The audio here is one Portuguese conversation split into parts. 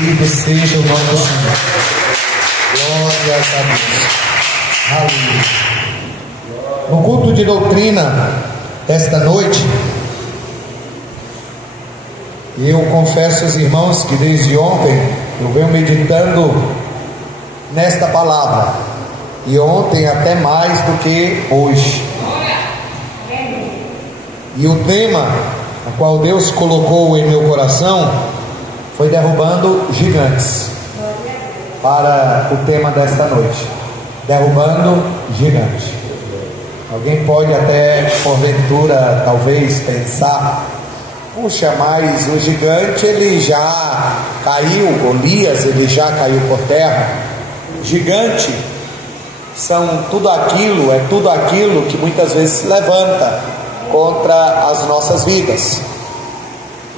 Engrandecido seja o nome do Senhor. Glórias a Deus. Aleluia. No culto de doutrina desta noite, eu confesso aos irmãos que desde ontem eu venho meditando nesta palavra, e ontem até mais do que hoje. E o tema a qual Deus colocou em meu coração foi derrubando gigantes, para o tema desta noite, derrubando gigantes. Alguém pode até porventura talvez pensar: puxa, mas o gigante ele já caiu, Golias ele já caiu por terra. Gigante são tudo aquilo que muitas vezes se levanta contra as nossas vidas.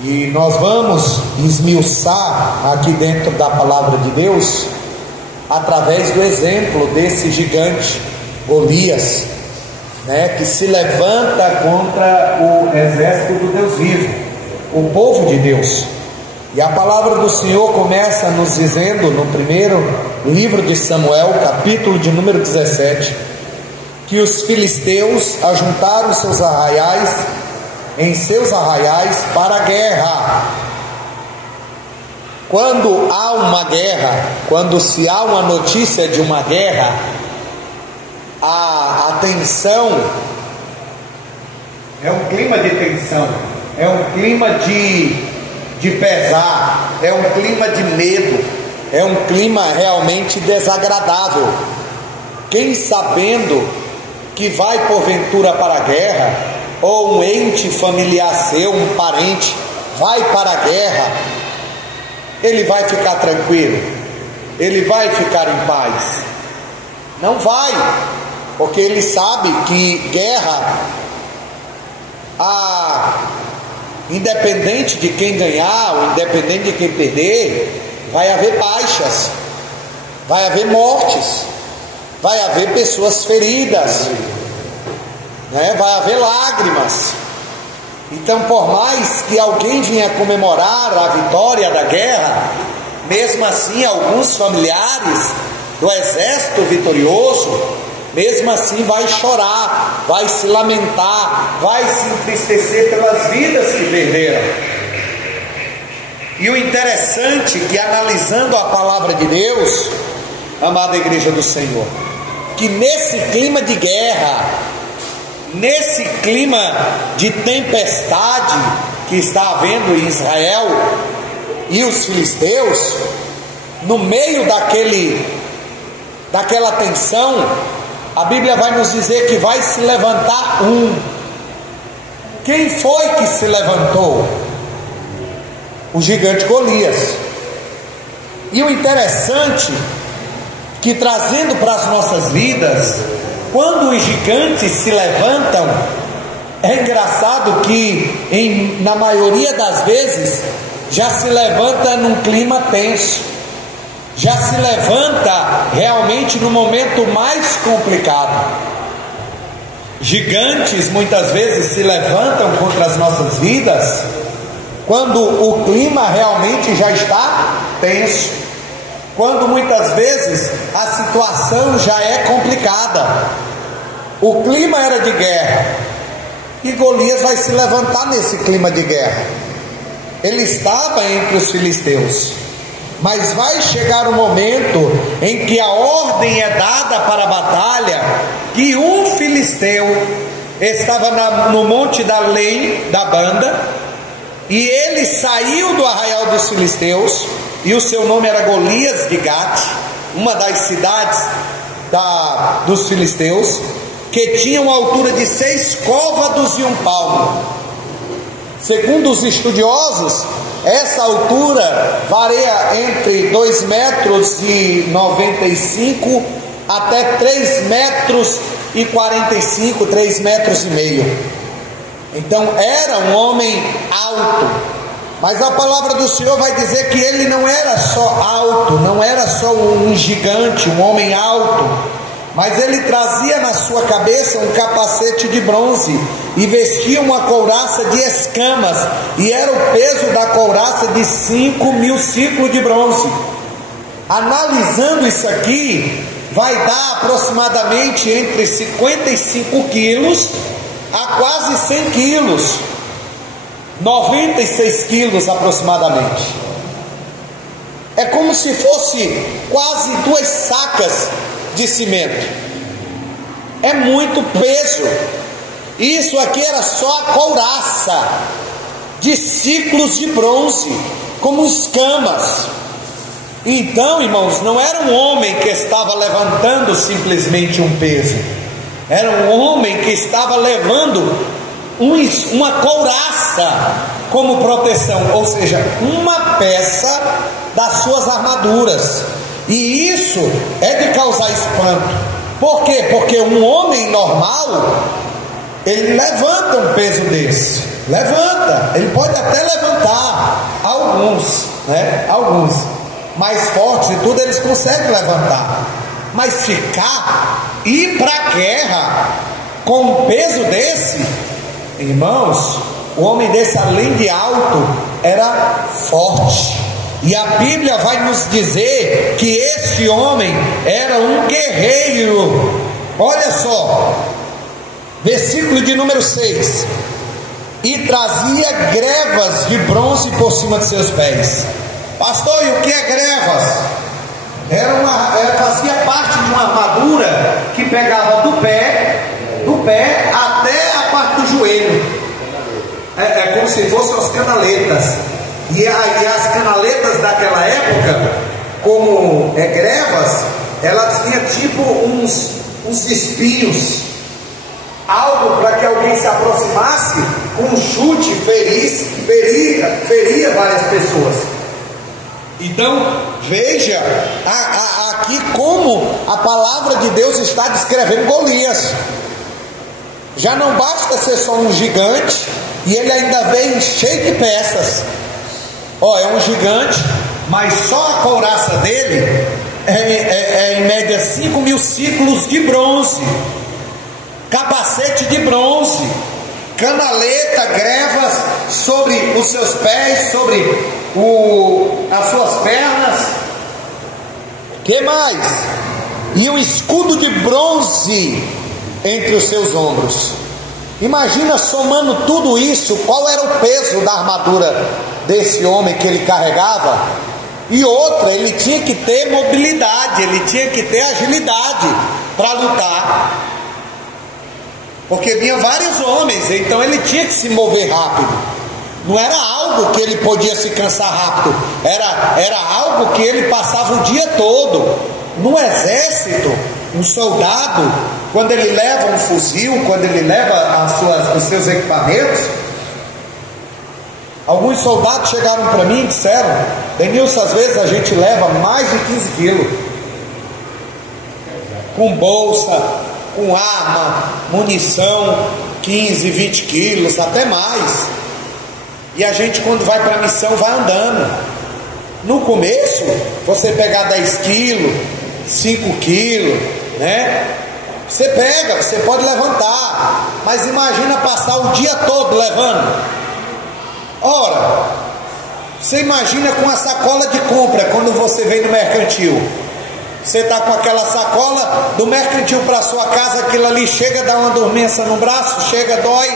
E nós vamos esmiuçar aqui dentro da palavra de Deus através do exemplo desse gigante Golias, que se levanta contra o exército do Deus vivo, o povo de Deus. E a palavra do Senhor começa nos dizendo no primeiro livro de Samuel, capítulo de número 17, que os filisteus ajuntaram seus arraiais para a guerra. Quando há uma guerra, quando se há uma notícia de uma guerra, a tensão é um clima de tensão, é um clima de pesar, é um clima de medo, é um clima realmente desagradável. Quem sabendo que vai porventura para a guerra, ou um ente familiar seu, um parente, vai para a guerra, ele vai ficar tranquilo? Ele vai ficar em paz? Não vai, porque ele sabe que guerra, independente de quem ganhar, ou independente de quem perder, vai haver baixas, vai haver mortes, vai haver pessoas feridas, vai haver lágrimas. Então, por mais que alguém venha comemorar a vitória da guerra, mesmo assim alguns familiares do exército vitorioso, mesmo assim vai chorar, vai se lamentar, vai se entristecer pelas vidas que perderam. E o interessante é que, analisando a palavra de Deus, amada igreja do Senhor, que nesse clima de guerra, nesse clima de tempestade que está havendo em Israel e os filisteus, no meio daquela tensão, a Bíblia vai nos dizer que vai se levantar um. Quem foi que se levantou? O gigante Golias. E o interessante que, trazendo para as nossas vidas, quando os gigantes se levantam, é engraçado que na maioria das vezes já se levanta num clima tenso, já se levanta realmente no momento mais complicado. Gigantes muitas vezes se levantam contra as nossas vidas quando o clima realmente já está tenso, quando muitas vezes a situação já é complicada. O clima era de guerra, e Golias vai se levantar nesse clima de guerra. Ele estava entre os filisteus, mas vai chegar um momento em que a ordem é dada para a batalha, que um filisteu estava no monte da lei da banda, e ele saiu do arraial dos filisteus, e o seu nome era Golias de Gate, uma das cidades dos filisteus, que tinha uma altura de 6 côvados e 1 palmo. Segundo os estudiosos, essa altura varia entre 2,95 metros até 3,45 metros, 3,5 metros. Então era um homem alto. Mas a palavra do Senhor vai dizer que ele não era só alto, não era só um gigante, um homem alto, Mas ele trazia na sua cabeça um capacete de bronze e vestia uma couraça de escamas, e era o peso da couraça de 5.000 ciclos de bronze. Analisando isso aqui, vai dar aproximadamente entre 55 quilos a quase 100 quilos, 96 quilos aproximadamente. É como se fosse quase 2 sacas de cimento. É muito peso. Isso aqui era só a couraça de ciclos de bronze, como escamas. Então, irmãos, não era um homem que estava levantando simplesmente um peso, era um homem que estava levando uma couraça como proteção, ou seja, uma peça das suas armaduras. E isso é de causar espanto. Por quê? Porque um homem normal, ele levanta um peso desse, ele pode até levantar alguns, né? Alguns mais fortes e tudo, eles conseguem levantar, mas ir para a guerra com um peso desse, irmãos, o homem desse, além de alto, era forte. E a Bíblia vai nos dizer que este homem era um guerreiro. Olha só, versículo de número 6: e trazia grevas de bronze por cima de seus pés. Pastor, e o que é grevas? Fazia parte de uma armadura que pegava do pé até a parte do joelho. É como se fossem as canaletas. E as canaletas daquela época, como grevas, elas tinham tipo uns espinhos, algo para que alguém se aproximasse com um chute, feria várias pessoas. Então veja aqui como a palavra de Deus está descrevendo Golias. Já não basta ser só um gigante, e ele ainda vem cheio de peças. É um gigante, mas só a couraça dele é em média 5.000 ciclos de bronze, capacete de bronze, canaleta, grevas sobre os seus pés, sobre as suas pernas. Que mais? E um escudo de bronze entre os seus ombros. Imagina, somando tudo isso, qual era o peso da armadura desse homem que ele carregava. E outra, ele tinha que ter mobilidade, ele tinha que ter agilidade para lutar, porque vinha vários homens, então ele tinha que se mover rápido. Não era algo que ele podia se cansar rápido, era algo que ele passava o dia todo. No exército, um soldado, quando ele leva um fuzil, quando ele leva os seus equipamentos, alguns soldados chegaram para mim e disseram: Denilson, às vezes a gente leva mais de 15 quilos, com bolsa, com arma, munição, 15, 20 quilos, até mais. E a gente, quando vai para a missão, vai andando. No começo, você pegar 10 quilos, 5 quilos, né? Você pega, você pode levantar, mas imagina passar o dia todo levando. Ora, você imagina com a sacola de compra, quando você vem no mercantil. Você está com aquela sacola do mercantil para a sua casa, aquilo ali chega a dar uma dormência no braço, chega, dói.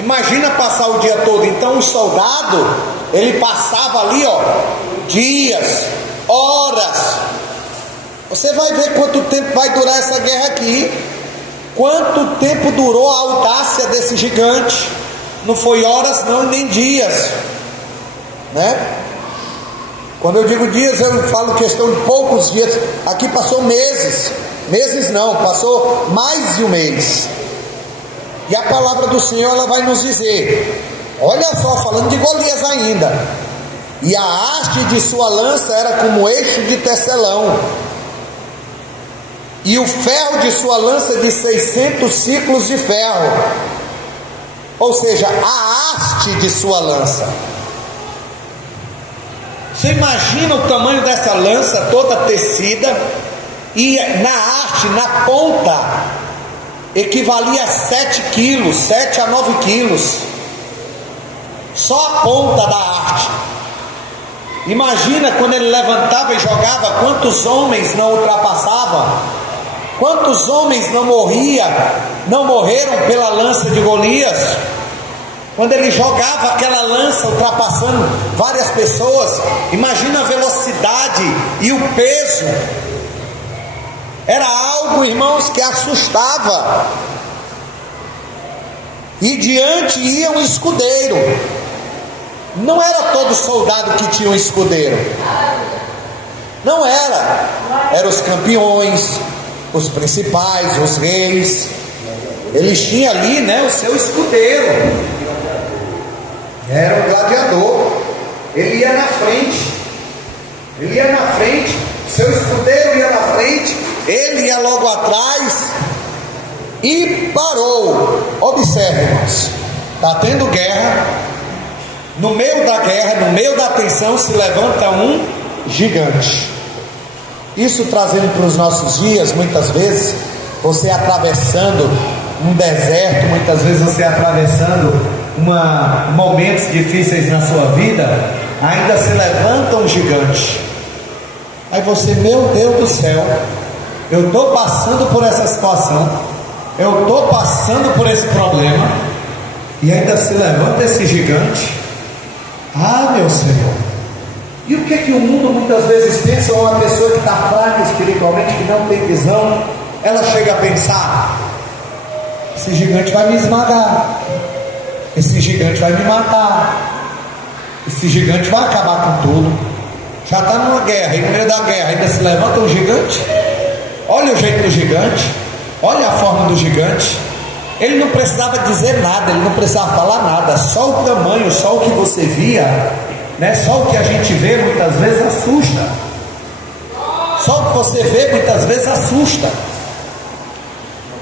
Imagina passar o dia todo. Então o soldado, ele passava ali, dias, horas. Você vai ver quanto tempo vai durar essa guerra aqui. Quanto tempo durou a audácia desse gigante? Não foi horas não, nem dias, né? Quando eu digo dias, eu falo questão de poucos dias. Aqui passou meses não, passou mais de um mês. E a palavra do Senhor, ela vai nos dizer, olha só, falando de Golias ainda: e a haste de sua lança era como eixo de tecelão, e o ferro de sua lança de 600 ciclos de ferro. Ou seja, a haste de sua lança. Você imagina o tamanho dessa lança toda tecida, E na arte, na ponta, equivalia a 7 quilos, 7 a 9 quilos. Só a ponta da arte. Imagina quando ele levantava e jogava, quantos homens não ultrapassavam, quantos homens não morreram pela lança de Golias. Quando ele jogava aquela lança ultrapassando várias pessoas, imagina a velocidade e o peso. Era algo, irmãos, que assustava. E diante ia um escudeiro. Não era todo soldado que tinha um escudeiro. Não era. Eram os campeões, os principais, os reis. Eles tinham ali, né, o seu escudeiro. Era um gladiador. Ele ia na frente. Ele ia na frente. Seu escudeiro ia na frente. Ele ia logo atrás. E parou. Observe, irmãos. Está tendo guerra. No meio da guerra, no meio da tensão, se levanta um gigante. Isso trazendo para os nossos dias, muitas vezes, você atravessando um deserto, muitas vezes você atravessando momentos difíceis na sua vida, ainda se levanta um gigante. Aí você, meu Deus do céu, eu estou passando por essa situação, eu estou passando por esse problema, e ainda se levanta esse gigante. Ah, meu Senhor. E o que o mundo muitas vezes pensa? Uma pessoa que está fraca espiritualmente, que não tem visão, ela chega a pensar: esse gigante vai me esmagar, esse gigante vai me matar, esse gigante vai acabar com tudo. Já está numa guerra, e no meio da guerra ainda se levanta um gigante. Olha o jeito do gigante, olha a forma do gigante. Ele não precisava dizer nada, ele não precisava falar nada, só o tamanho, só o que você via, né? Só o que a gente vê muitas vezes assusta. Só o que você vê muitas vezes assusta.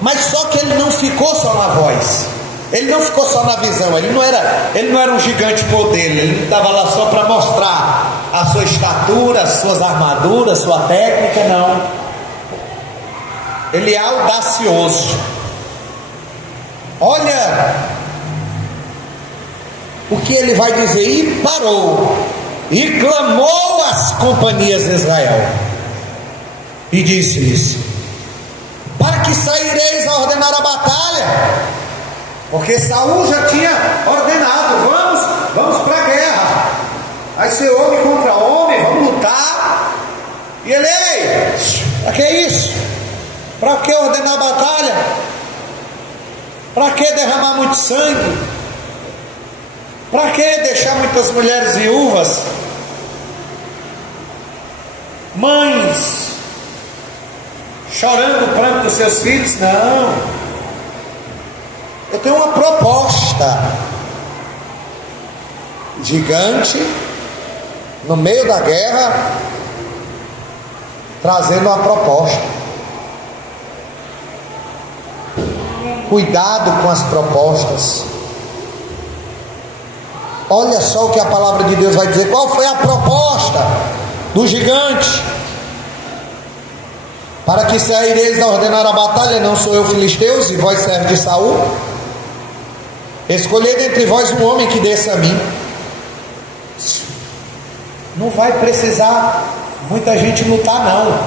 Mas só que ele não ficou só na voz, ele não ficou só na visão, ele não era um gigante modelo, ele não estava lá só para mostrar a sua estatura, as suas armaduras, sua técnica, não. Ele é audacioso. Olha o que ele vai dizer: e parou, e clamou às companhias de Israel, e disse-lhes: para que saireis a ordenar a batalha? Porque Saul já tinha ordenado: vamos para a guerra, vai ser homem contra homem, vamos lutar. E ele: ei, para que isso? Para que ordenar a batalha? Para que derramar muito sangue? Para que deixar muitas mulheres viúvas? Mães chorando o pranto dos seus filhos? Não. Eu tenho uma proposta. Gigante no meio da guerra, trazendo uma proposta. Cuidado com as propostas. Olha só o que a palavra de Deus vai dizer. Qual foi a proposta do gigante? Para que saireis a ordenar a batalha, não sou eu filisteus, e vós servos de Saul? Escolhei dentre vós um homem que desça a mim. Não vai precisar muita gente lutar, não.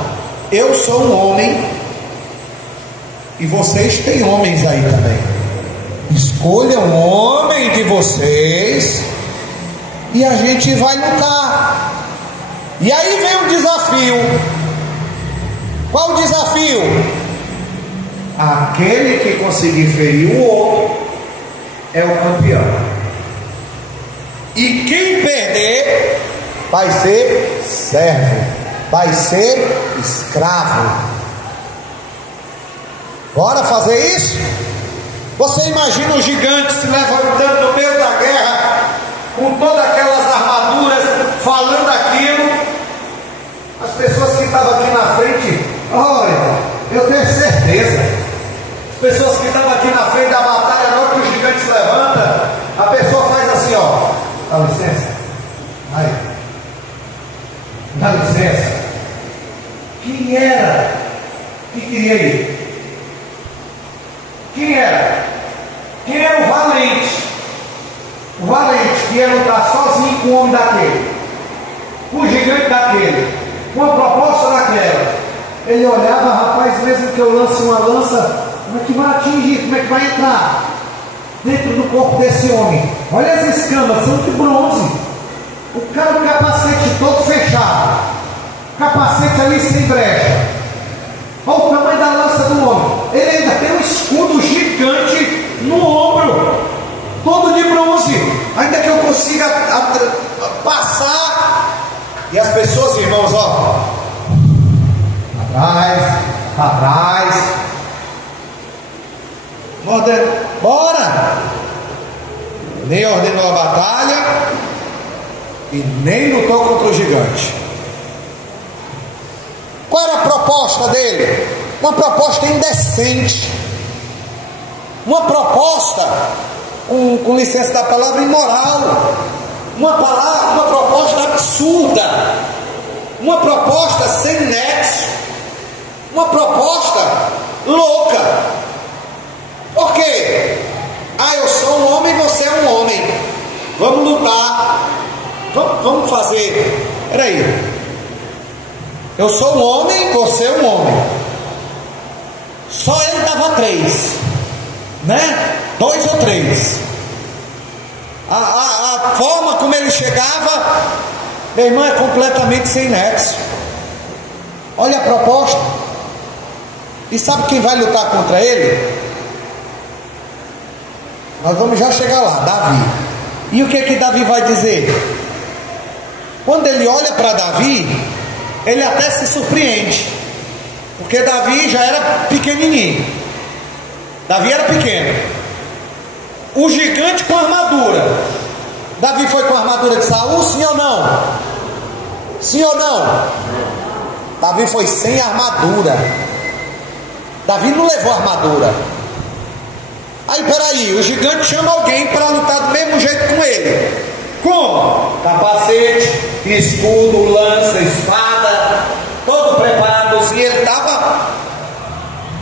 Eu sou um homem, e vocês têm homens aí também. Escolham um homem de vocês e a gente vai lutar. E aí vem um desafio. Qual o desafio? Aquele que conseguir ferir o outro é o campeão. E quem perder vai ser servo, vai ser escravo. Bora fazer isso? Você imagina o gigante se levantando no meio da guerra, com todas aquelas armaduras, falando aquilo. As pessoas que estavam aqui na frente, olha, eu tenho certeza. As pessoas que estavam aqui na frente da batalha, na hora que o gigante se levanta, a pessoa faz assim, ó. Dá licença. Aí. Dá licença. Quem era que queria ir. Quem era? Quem era o valente? O valente que ia lutar sozinho com o homem daquele, com o gigante daquele, com a proposta daquela. Ele olhava, rapaz, mesmo que eu lance uma lança, como é que vai atingir? Como é que vai entrar dentro do corpo desse homem? Olha as escamas, são de bronze. O cara, o capacete todo fechado, o capacete ali sem brecha. Olha o tamanho da lança do homem. Ele ainda tem um escudo gigante no ombro, todo de bronze, ainda que eu consiga passar. E as pessoas, irmãos, ó, atrás, bora. Nem ordenou a batalha e nem lutou contra o gigante. Qual era a proposta dele? Uma proposta indecente, uma proposta, com licença da palavra, imoral, uma proposta absurda, uma proposta sem nexo, uma proposta louca. Por quê? Eu sou um homem, você é um homem, vamos lutar, vamos fazer. Peraí, eu sou um homem, você é um homem. Só ele dava 3, né? 2 ou 3. A forma como ele chegava, meu irmão, é completamente sem nexo. Olha a proposta. E sabe quem vai lutar contra ele? Nós vamos já chegar lá, Davi. E o que Davi vai dizer? Quando ele olha para Davi, ele até se surpreende, porque Davi já era pequenininho. Davi era pequeno. O gigante com armadura. Davi foi com a armadura de Saul, sim ou não? Sim ou não? Davi foi sem armadura. Davi não levou armadura. Aí peraí, o gigante chama alguém para lutar do mesmo jeito com ele. Como? Capacete, escudo, lança, espada, todo preparado assim. Ele estava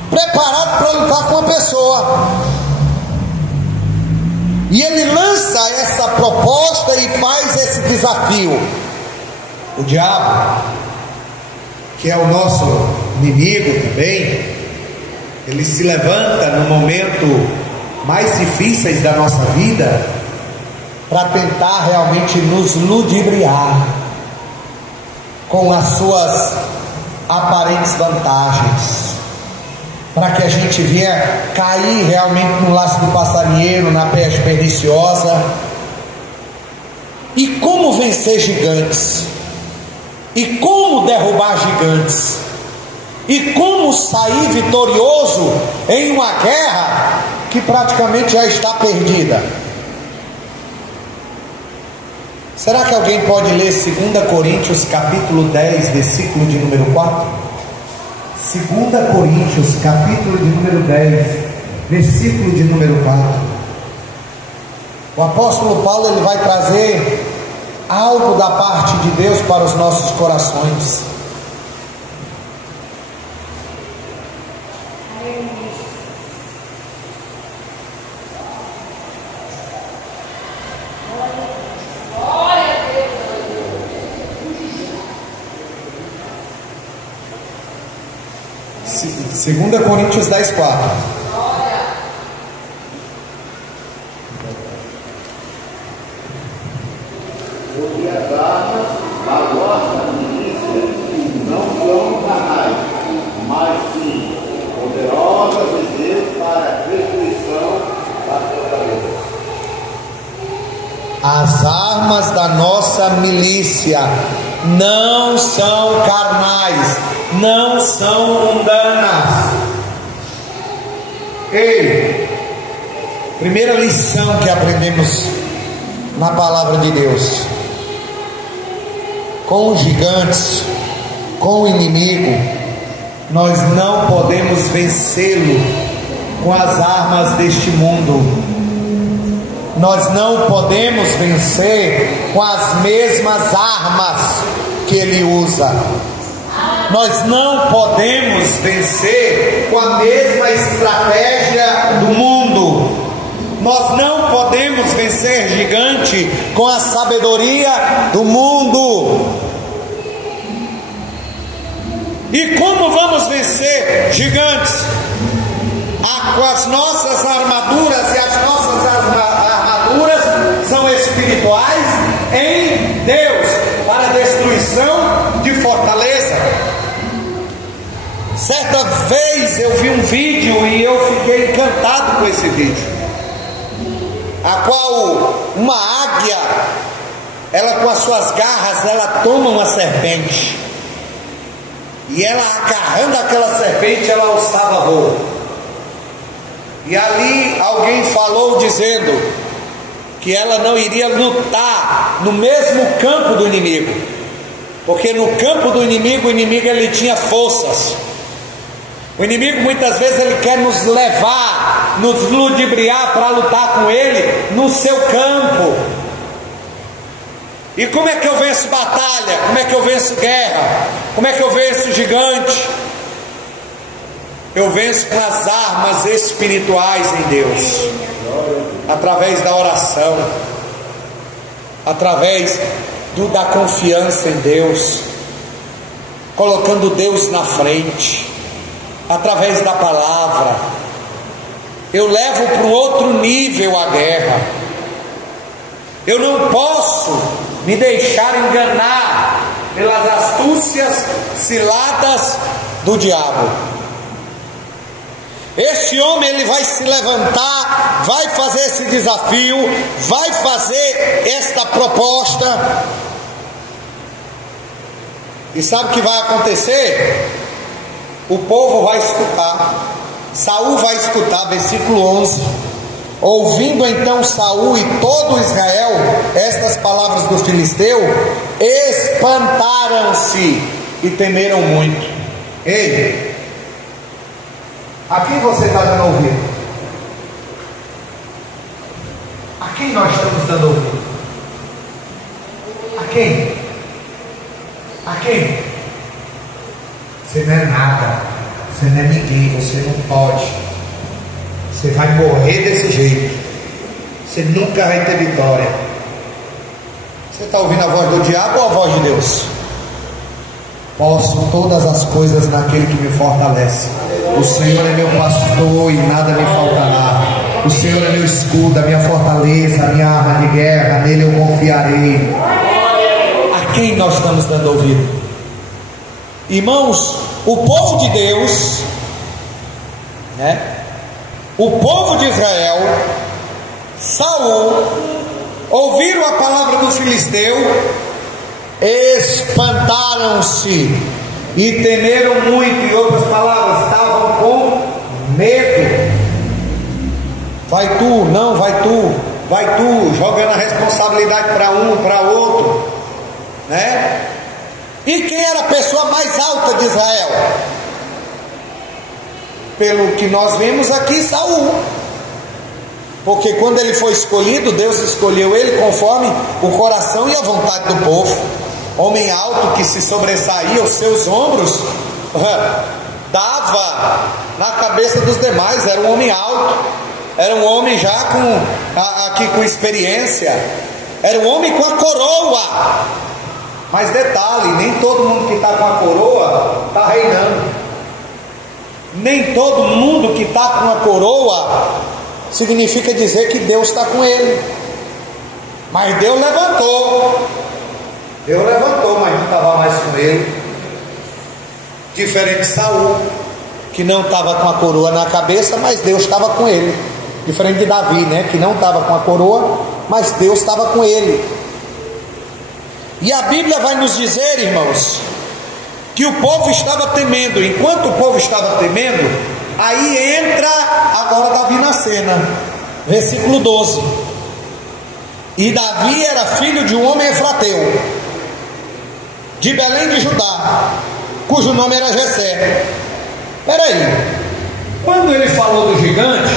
preparado para lutar com a pessoa. E ele lança essa proposta e faz esse desafio. O diabo, que é o nosso inimigo também, ele se levanta no momento mais difíceis da nossa vida para tentar realmente nos ludibriar com as suas aparentes vantagens, para que a gente venha cair realmente no laço do passarinheiro, na peste perniciosa. E como vencer gigantes? E como derrubar gigantes? E como sair vitorioso em uma guerra que praticamente já está perdida? Será que alguém pode ler 2 Coríntios capítulo 10, versículo de número 4? 2 Coríntios capítulo de número 10, versículo de número 4. O apóstolo Paulo, ele vai trazer algo da parte de Deus para os nossos corações. Segunda Coríntios 10, 4. Porque as armas da nossa milícia não são carnais, mas sim poderosas em Deus para a destruição da fortaleza. As armas da nossa milícia não são carnais, não são mundanas. Ei, primeira lição que aprendemos na palavra de Deus: com os gigantes, com o inimigo, nós não podemos vencê-lo com as armas deste mundo. Nós não podemos vencer com as mesmas armas que ele usa. Nós não podemos vencer com a mesma estratégia do mundo. Nós não podemos vencer gigante com a sabedoria do mundo. E como vamos vencer gigantes? Com as nossas armaduras, e as nossas armaduras são espirituais em Deus, para destruição de fortaleza. Certa vez eu vi um vídeo e eu fiquei encantado com esse vídeo, a qual uma águia, ela com as suas garras, ela toma uma serpente, e ela agarrando aquela serpente, ela alçava voo. E ali alguém falou dizendo que ela não iria lutar no mesmo campo do inimigo, porque no campo do inimigo, o inimigo ele tinha forças. O inimigo muitas vezes ele quer nos levar, nos ludibriar para lutar com ele no seu campo. E como é que eu venço batalha? Como é que eu venço guerra? Como é que eu venço gigante? Eu venço com as armas espirituais em Deus, através da oração, através da confiança em Deus, colocando Deus na frente, através da palavra. Eu levo para um outro nível a guerra. Eu não posso me deixar enganar pelas astúcias, ciladas do diabo. Este homem ele vai se levantar, vai fazer esse desafio, vai fazer esta proposta. E sabe o que vai acontecer? O povo vai escutar. Saul vai escutar, versículo 11. Ouvindo então Saul e todo Israel estas palavras do filisteu, espantaram-se e temeram muito. Ei, a quem você está dando ouvido? A quem nós estamos dando ouvido? A quem? A quem? Você não é nada, você não é ninguém, você não pode, você vai morrer desse jeito, você nunca vai ter vitória. Você está ouvindo a voz do diabo ou a voz de Deus? Posso todas as coisas naquele que me fortalece. O Senhor é meu pastor e nada me faltará. O Senhor é meu escudo, a minha fortaleza, a minha arma de guerra, nele eu confiarei. A quem nós estamos dando ouvido? Irmãos, o povo de Deus, o povo de Israel, Saul, ouviram a palavra do filisteu, espantaram-se e temeram muito. Em outras palavras, estavam com medo. Vai tu, não vai tu, vai tu, jogando a responsabilidade para um, para outro, né? E quem era a pessoa mais alta de Israel? Pelo que nós vemos aqui, Saul. Porque quando ele foi escolhido, Deus escolheu ele conforme o coração e a vontade do povo. Homem alto que se sobressaía, os seus ombros dava na cabeça dos demais. Era um homem alto, era um homem já com experiência, era um homem com a coroa. Mas detalhe, nem todo mundo que está com a coroa está reinando. Nem todo mundo que está com a coroa significa dizer que Deus está com ele. Mas Deus levantou, mas não estava mais com ele. Diferente de Saul, que não estava com a coroa na cabeça, mas Deus estava com ele. Diferente de Davi, que não estava com a coroa, mas Deus estava com ele. E a Bíblia vai nos dizer, irmãos, que o povo estava temendo. Enquanto o povo estava temendo, aí entra agora Davi na cena. Versículo 12. E Davi era filho de um homem efrateu, de Belém de Judá, cujo nome era Jessé. Peraí, quando ele falou do gigante,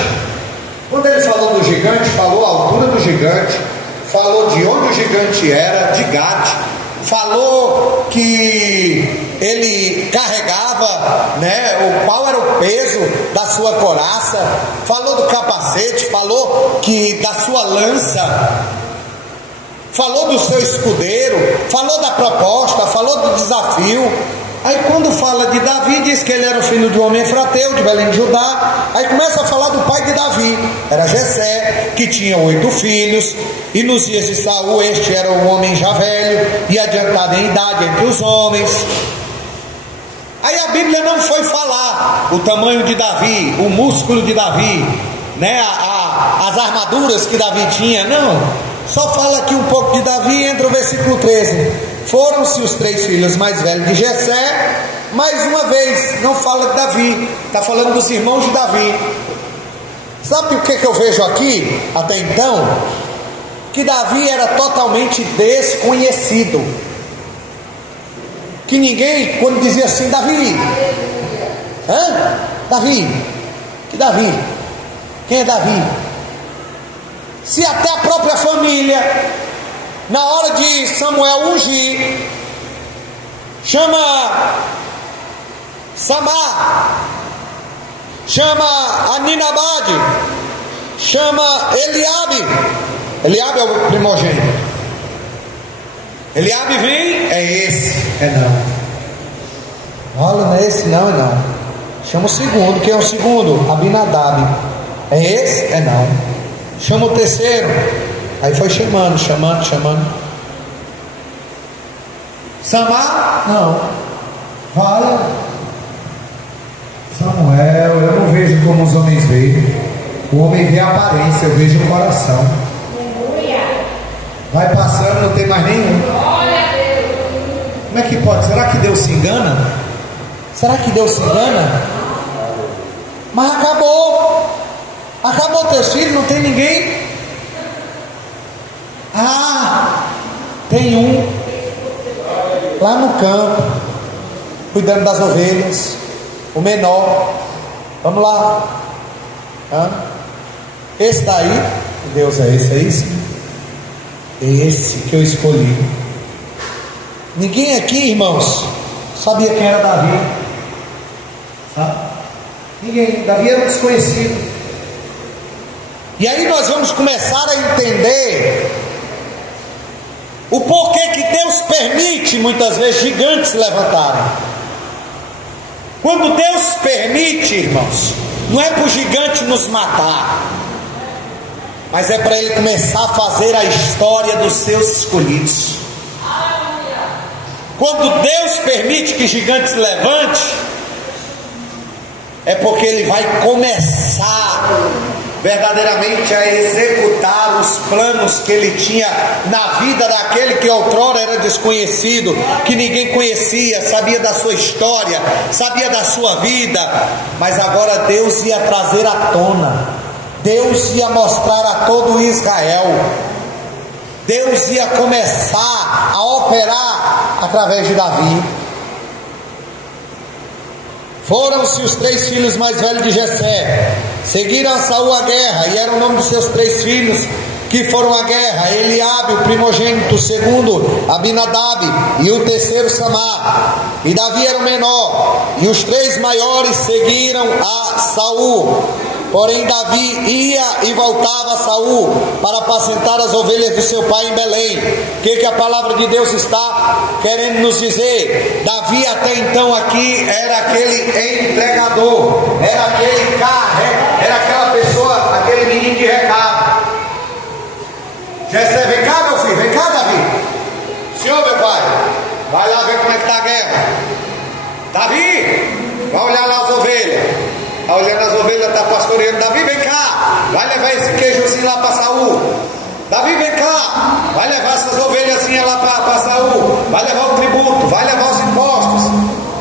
falou a altura do gigante, falou de onde o gigante era, de Gade, falou que ele carregava, né, qual era o peso da sua couraça, falou do capacete, falou da sua lança, falou do seu escudeiro, falou da proposta, falou do desafio. Aí quando fala de Davi, diz que ele era o filho de um homem efrateu, de Belém de Judá. Aí começa a falar do pai de Davi, era Jessé, que tinha 8 filhos, e nos dias de Saul este era um homem já velho e adiantado em idade entre os homens. Aí a Bíblia não foi falar o tamanho de Davi, o músculo de Davi, né, as armaduras que Davi tinha, não. Só fala aqui um pouco de Davi, entra o versículo 13. Foram-se os 3 filhos mais velhos de Jessé. Mais uma vez, não fala de Davi, está falando dos irmãos de Davi. Sabe o que eu vejo aqui, até então? Que Davi era totalmente desconhecido. Que ninguém, quando dizia assim, Davi, Davi, que Davi? Quem é Davi? Se até a própria família, na hora de Samuel ungir, chama Samar, chama Aminadab, chama Eliabe. Eliabe é o primogênito. Eliabe vem, é esse, é não. Olha, não é esse não, é não. Chama o segundo, quem é o segundo? Abinadab. É esse? É não. Chama o terceiro. Aí foi chamando. Samar? Não. Fala. Samuel, eu não vejo como os homens veem. O homem vê a aparência, eu vejo o coração. Vai passando, não tem mais nenhum. Como é que pode? Será que Deus se engana? Será que Deus se engana? Mas acabou teus filhos, não tem ninguém. Tem um lá no campo, cuidando das ovelhas, o menor. Vamos lá. Esse daí, Deus, é esse aí sim. É esse que eu escolhi. Ninguém aqui, irmãos, sabia quem era Davi. Sabe? Ninguém. Davi era um desconhecido. E aí nós vamos começar a entender o porquê que Deus permite muitas vezes gigantes levantarem. Quando Deus permite, irmãos, não é para o gigante nos matar, mas é para Ele começar a fazer a história dos seus escolhidos. Quando Deus permite que gigantes levante, é porque Ele vai começar verdadeiramente a executar os planos que Ele tinha na vida daquele que outrora era desconhecido, que ninguém conhecia, sabia da sua história, sabia da sua vida, mas agora Deus ia trazer à tona, Deus ia mostrar a todo Israel, Deus ia começar a operar através de Davi. Foram-se os 3 filhos mais velhos de Jessé, seguiram a Saul à guerra, e era o nome dos seus 3 filhos que foram à guerra: Eliabe, o primogênito, o segundo Abinadab, e o terceiro Samar. E Davi era o menor, e os 3 maiores seguiram a Saul. Porém Davi ia e voltava a Saul para apacentar as ovelhas do seu pai em Belém. O que a palavra de Deus está querendo nos dizer? Davi até então aqui era aquele entregador, era aquele era aquela pessoa, aquele menino de recado. Jessé, vem cá meu filho, vem cá Davi. Senhor meu pai, vai lá ver como é que está a guerra. Davi, vai olhar lá as ovelhas. Está olhando as ovelhas, está pastoreando. Davi, vem cá, vai levar esse queijozinho lá para Saul. Davi, vem cá, vai levar essas ovelhazinhas lá para Saul. Vai levar o tributo, vai levar os impostos,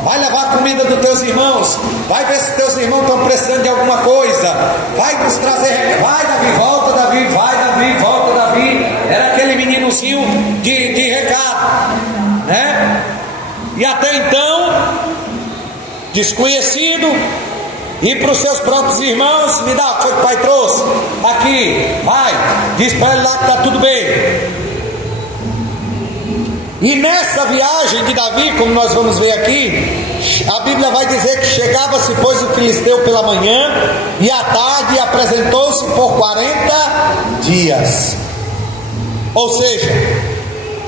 vai levar a comida dos teus irmãos, vai ver se teus irmãos estão precisando de alguma coisa, vai nos trazer. Vai Davi, volta Davi, vai Davi, volta Davi. Era aquele meninozinho de recado, né? E até então desconhecido. E para os seus próprios irmãos, me dá, foi que o pai trouxe, aqui, vai, diz para ele lá que está tudo bem. E nessa viagem de Davi, como nós vamos ver aqui, a Bíblia vai dizer que chegava-se, pois, o filisteu pela manhã, e à tarde apresentou-se por 40 dias. Ou seja,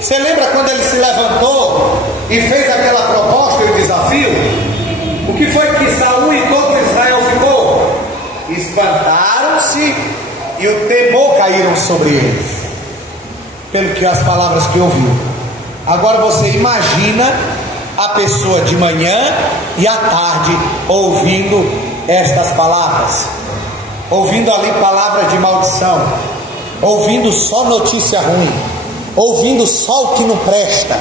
você lembra quando ele se levantou e fez aquela proposta e o desafio? O que foi que Saul e todo Israel ficou? Espantaram-se e o temor caíram sobre eles, pelo que as palavras que ouviu. Agora você imagina a pessoa de manhã e à tarde ouvindo estas palavras, ouvindo ali palavras de maldição, ouvindo só notícia ruim, ouvindo só o que não presta,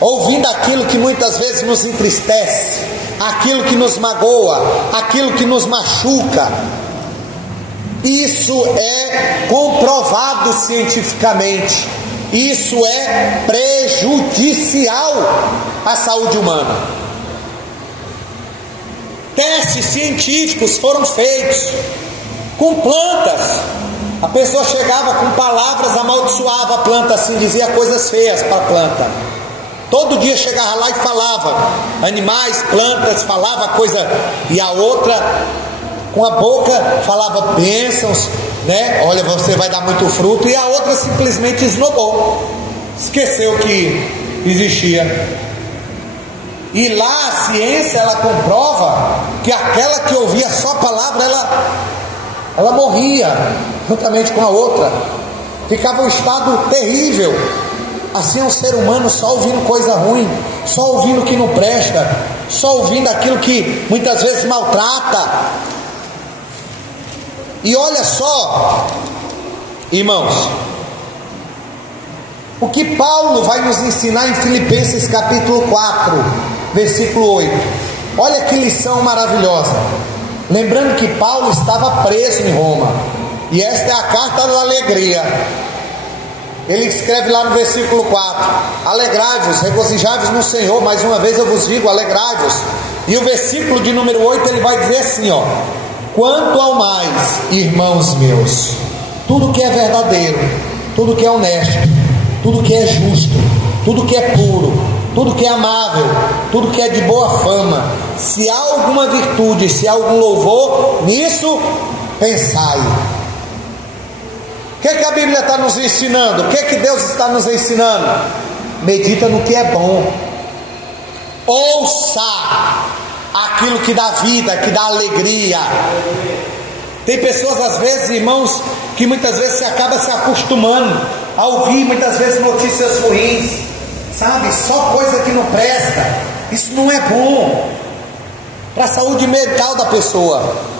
ouvindo aquilo que muitas vezes nos entristece, aquilo que nos magoa, aquilo que nos machuca. Isso é comprovado cientificamente. Isso é prejudicial à saúde humana. Testes científicos foram feitos com plantas. A pessoa chegava com palavras, amaldiçoava a planta, assim, dizia coisas feias para a planta. Todo dia chegava lá e falava animais, plantas, falava coisa, e a outra com a boca falava bênçãos, né? Olha, você vai dar muito fruto, e a outra simplesmente esnobou, esqueceu que existia. E lá a ciência, ela comprova que aquela que ouvia só a palavra, ela morria juntamente com a outra, ficava um estado terrível. Assim é um ser humano, só ouvindo coisa ruim, só ouvindo o que não presta, só ouvindo aquilo que muitas vezes maltrata. E olha só, irmãos, o que Paulo vai nos ensinar em Filipenses capítulo 4, versículo 8. Olha que lição maravilhosa. Lembrando que Paulo estava preso em Roma, e esta é a carta da alegria. Ele escreve lá no versículo 4: alegrai-vos, regozijai-vos no Senhor. Mais uma vez eu vos digo, alegrai-vos. E o versículo de número 8, ele vai dizer assim, ó: quanto ao mais, irmãos meus, tudo que é verdadeiro, tudo que é honesto, tudo que é justo, tudo que é puro, tudo que é amável, tudo que é de boa fama, se há alguma virtude, se há algum louvor, nisso pensai. O que a Bíblia está nos ensinando? O que Deus está nos ensinando? Medita no que é bom, ouça aquilo que dá vida, que dá alegria. Tem pessoas às vezes, irmãos, que muitas vezes se acaba se acostumando a ouvir muitas vezes notícias ruins, sabe, só coisa que não presta. Isso não é bom para a saúde mental da pessoa.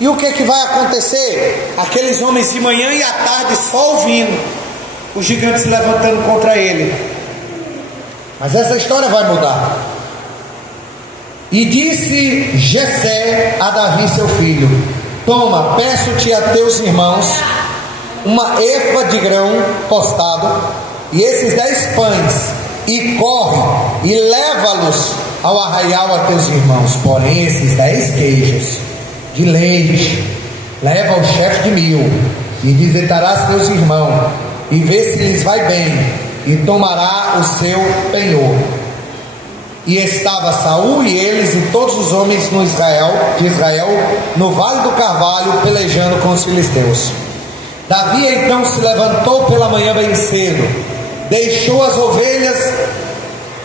E o que vai acontecer? Aqueles homens de manhã e à tarde só ouvindo os gigantes se levantando contra ele. Mas essa história vai mudar. E disse Jessé a Davi seu filho: toma, peço-te a teus irmãos uma efa de grão tostado e esses 10 pães, e corre e leva-los ao arraial a teus irmãos. Porém esses 10 queijos de leite leva ao chefe de 1000, e visitarás teus irmãos e vê se lhes vai bem, e tomará o seu penhor. E estava Saul e eles e todos os homens de Israel no vale do Carvalho, pelejando com os filisteus. Davi então se levantou pela manhã bem cedo, deixou as ovelhas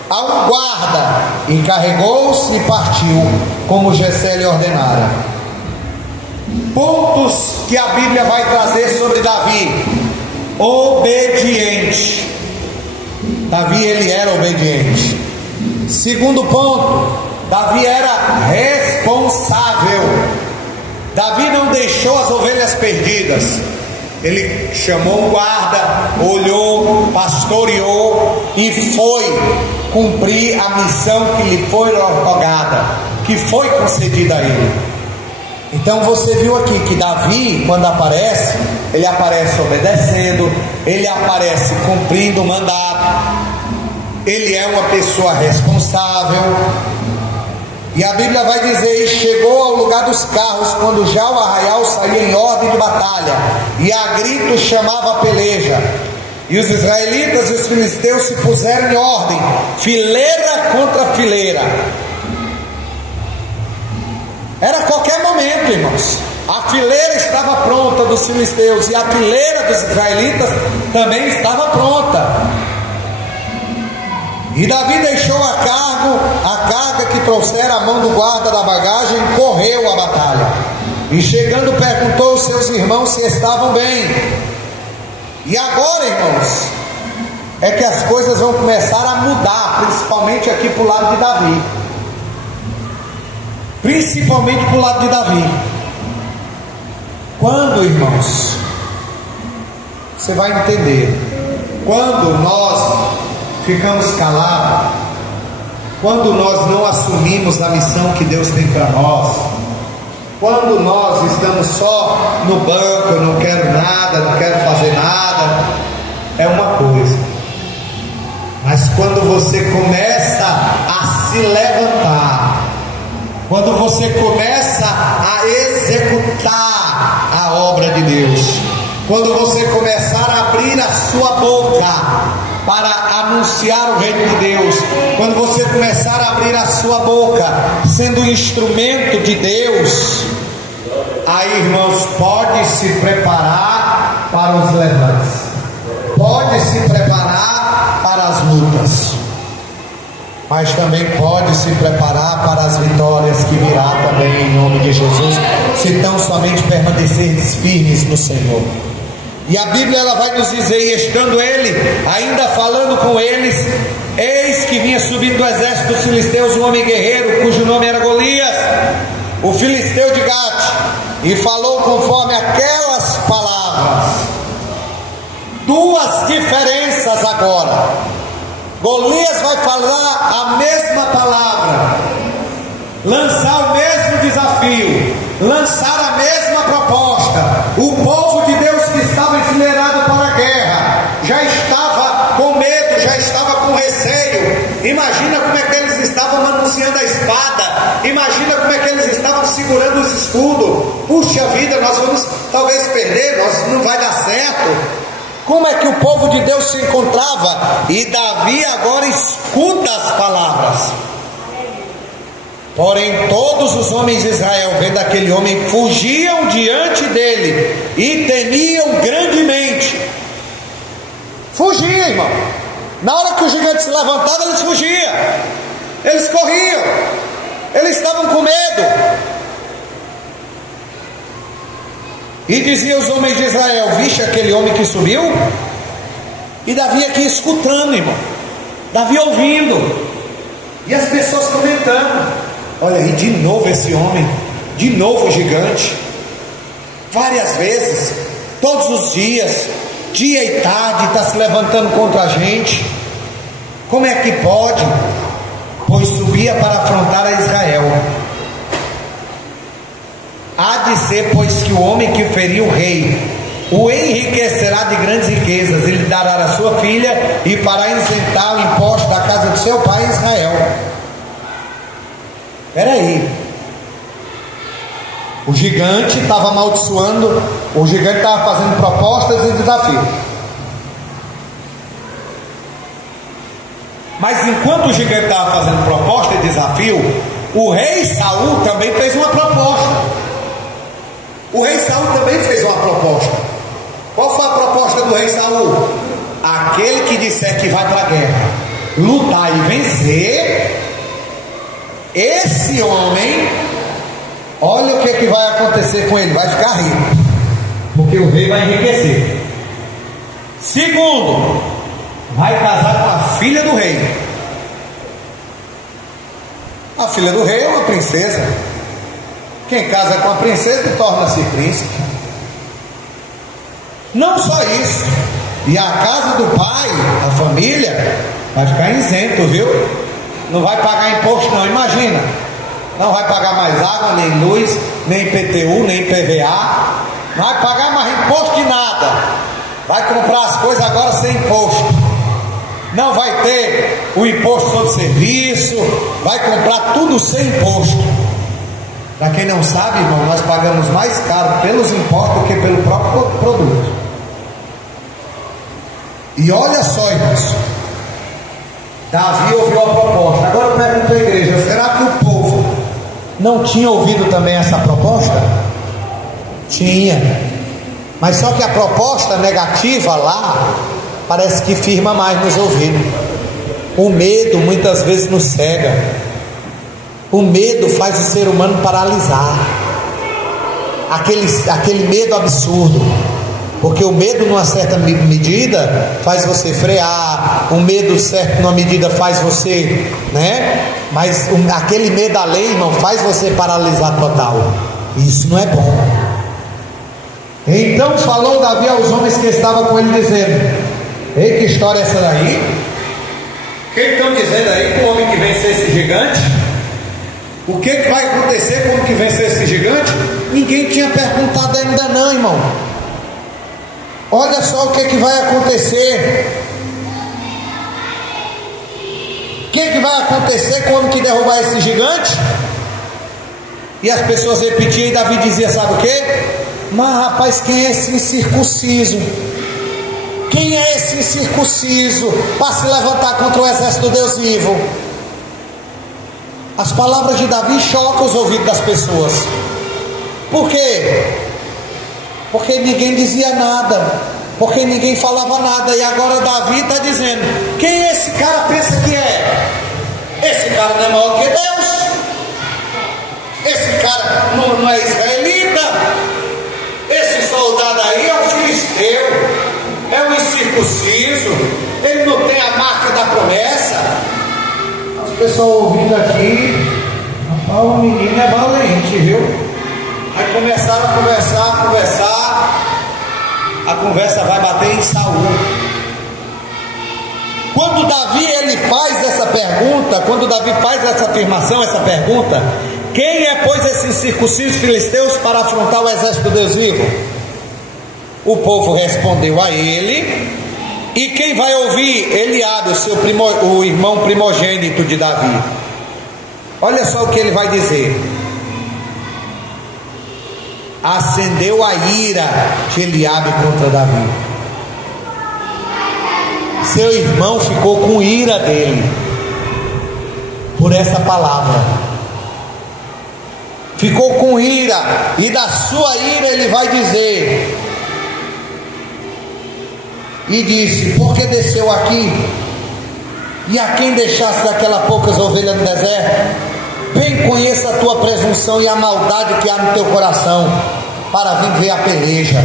a um guarda, e carregou-se e partiu, como Jessé lhe ordenara. Pontos que a Bíblia vai trazer sobre Davi: obediente. Davi, ele era obediente. Segundo ponto, Davi era responsável. Davi não deixou as ovelhas perdidas. Ele chamou um guarda, olhou, pastoreou e foi cumprir a missão que lhe foi otorgada, que foi concedida a ele. Então você viu aqui que Davi, quando aparece, ele aparece obedecendo, ele aparece cumprindo o mandato. Ele é uma pessoa responsável. E a Bíblia vai dizer: e chegou ao lugar dos carros, quando já o arraial saía em ordem de batalha, e a grito chamava a peleja. E os israelitas e os filisteus se puseram em ordem, fileira contra fileira. Era a qualquer momento, irmãos. A fileira estava pronta dos filisteus e a fileira dos israelitas também estava pronta. E Davi deixou a carga que trouxera a mão do guarda da bagagem, e correu à batalha. E chegando perguntou aos seus irmãos se estavam bem. E agora, irmãos, é que as coisas vão começar a mudar, principalmente aqui para o lado de Davi. Principalmente para o lado de Davi. Quando, irmãos, você vai entender, quando nós ficamos calados, quando nós não assumimos a missão que Deus tem para nós, quando nós estamos só no banco, eu não quero nada, não quero fazer nada, é uma coisa. Mas quando você começa a se levantar, quando você começa a executar a obra de Deus, quando você começar a abrir a sua boca para anunciar o reino de Deus, quando você começar a abrir a sua boca sendo um instrumento de Deus, aí, irmãos, pode se preparar para os levantes, pode se preparar para as lutas, mas também pode se preparar para as vitórias que virá também em nome de Jesus, se tão somente permanecerdes firmes no Senhor. E a Bíblia ela vai nos dizer, e estando ele ainda falando com eles, eis que vinha subindo do exército dos filisteus um homem guerreiro, cujo nome era Golias, o filisteu de Gate, e falou conforme aquelas palavras. Duas diferenças agora. Golias vai falar a mesma palavra, lançar o mesmo desafio, lançar a mesma proposta. O povo de Deus que estava enfileirado para a guerra já estava com medo, já estava com receio. Imagina como é que eles estavam manuseando a espada, imagina como é que eles estavam segurando os escudos. Puxa vida, nós vamos talvez perder, não vai dar certo. Como é que o povo de Deus se encontrava? E Davi agora escuta as palavras. Porém todos os homens de Israel, vendo aquele homem, fugiam diante dele e temiam grandemente. Fugiam, irmão. Na hora que o gigante se levantava, eles fugiam, eles corriam, eles estavam com medo. E diziam os homens de Israel: viste aquele homem que subiu? E Davi aqui escutando, irmão, Davi ouvindo, e as pessoas comentando: olha aí, de novo esse homem, de novo o gigante, várias vezes, todos os dias, dia e tarde, está se levantando contra a gente. Como é que pode? Pois subia para afrontar a Israel. Há de ser, pois, que o homem que feriu o rei o enriquecerá de grandes riquezas, ele dará a sua filha e fará isentar o imposto da casa do seu pai Israel. Espera aí, o gigante estava amaldiçoando, o gigante estava fazendo propostas e desafios. Mas enquanto o gigante estava fazendo proposta e desafio, o rei Saul também fez uma proposta. O rei Saul também fez uma proposta. Qual foi a proposta do rei Saul? Aquele que disser que vai para a guerra, lutar e vencer, esse homem, olha o que vai acontecer com ele, vai ficar rico, porque o rei vai enriquecer. Segundo, vai casar com a filha do rei. A filha do rei é uma princesa. Quem casa com a princesa torna-se príncipe. Não só isso, e a casa do pai, a família, vai ficar isento, viu? Não vai pagar imposto não, imagina. Não vai pagar mais água, nem luz, nem IPTU, nem IPVA. Não vai pagar mais imposto de nada. Vai comprar as coisas agora sem imposto. Não vai ter o imposto sobre serviço. Vai comprar tudo sem imposto. Para quem não sabe, irmão, nós pagamos mais caro pelos impostos do que pelo próprio produto. E olha só, irmãos, Davi ouviu a proposta. Agora eu pergunto à igreja: será que o povo não tinha ouvido também essa proposta? Tinha, mas só que a proposta negativa lá parece que firma mais nos ouvidos. O medo muitas vezes nos cega. O medo faz o ser humano paralisar. Aquele medo absurdo. Porque o medo, numa certa medida, faz você frear. O medo, certo, numa medida, faz você, né? Mas aquele medo além, irmão, faz você paralisar total. Isso não é bom. Então falou Davi aos homens que estavam com ele, dizendo: ei, que história é essa daí? O que estão dizendo aí com o homem que venceu esse gigante? O que vai acontecer com o que venceu esse gigante? Ninguém tinha perguntado ainda não, irmão. Olha só o que vai acontecer. O que vai acontecer com o homem que derrubar esse gigante? E as pessoas repetiam, e Davi dizia: sabe o que? Mas rapaz, quem é esse incircunciso? Quem é esse incircunciso para se levantar contra o exército do Deus vivo? As palavras de Davi chocam os ouvidos das pessoas. Por quê? Porque ninguém dizia nada, porque ninguém falava nada. E agora Davi está dizendo: quem esse cara pensa que é? Esse cara não é maior que Deus. Esse cara não é israelita. Esse soldado aí é um filisteu, é um incircunciso, ele não tem a marca da promessa. As pessoas ouvindo aqui: rapaz, o menino é valente, viu? Aí começaram a conversar. A conversa vai bater em Saul. Quando Davi ele faz essa pergunta, quando Davi faz essa afirmação, essa pergunta: quem é, pois, esses circuncisos filisteus para afrontar o exército do Deus vivo? O povo respondeu a ele. E quem vai ouvir? Eliabe, o irmão primogênito de Davi. Olha só o que ele vai dizer: acendeu a ira de Eliabe contra Davi. Seu irmão ficou com ira dele por essa palavra. Ficou com ira, e da sua ira ele vai dizer, e disse: por que desceu aqui? E a quem deixasse daquela poucas ovelhas no deserto? Bem conheça a tua presunção e a maldade que há no teu coração, para vir ver a peleja.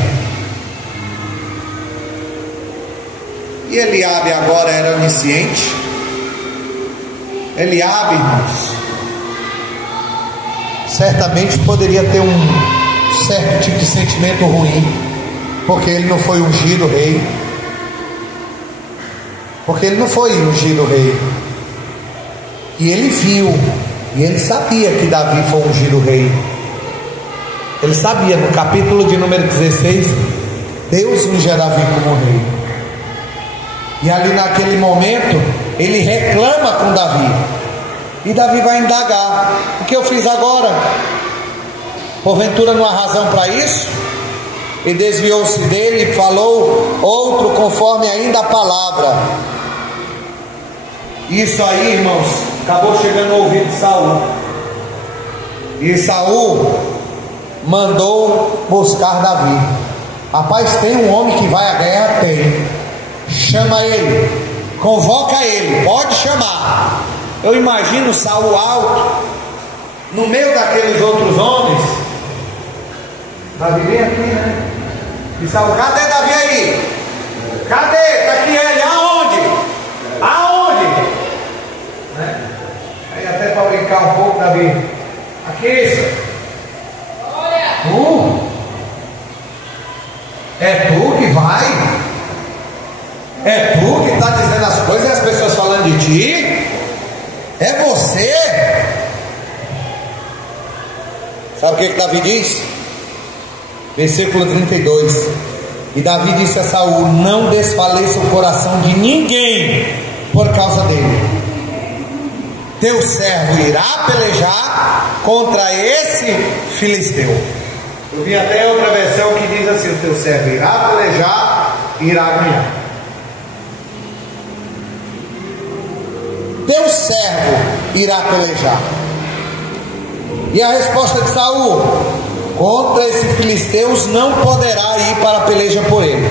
E Eliabe agora era onisciente. Eliabe, irmãos, certamente poderia ter um certo tipo de sentimento ruim, porque ele não foi ungido rei. Porque ele não foi ungido rei. E ele viu, e ele sabia que Davi foi ungido rei. Ele sabia, no capítulo de número 16, Deus ungiu Davi como rei. E ali naquele momento, ele reclama com Davi. E Davi vai indagar: o que eu fiz agora? Porventura não há razão para isso? E desviou-se dele e falou outro conforme ainda a palavra. Isso aí, irmãos, acabou chegando ao ouvido de Saul. E Saul mandou buscar Davi. Rapaz, tem um homem que vai à guerra? Tem. Chama ele, convoca ele, pode chamar. Eu imagino Saul alto, no meio daqueles outros homens. Davi vem aqui, né? E Saul: cadê Davi aí? Cadê? Está aqui ele. Aonde? Aonde? Né? Aí até para brincar um pouco, Davi: aqui isso. Olha. É tu que vai? É tu que está dizendo as coisas e as pessoas falando de ti? É você? Sabe o que Davi diz? Versículo 32. E Davi disse a Saul: não desfaleça o coração de ninguém por causa dele. Teu servo irá pelejar contra esse filisteu. Eu vi até outra versão que diz assim: o teu servo irá pelejar e irá ganhar. teu servo irá pelejar. E a resposta de Saul: contra esses filisteus não poderá ir para a peleja por ele.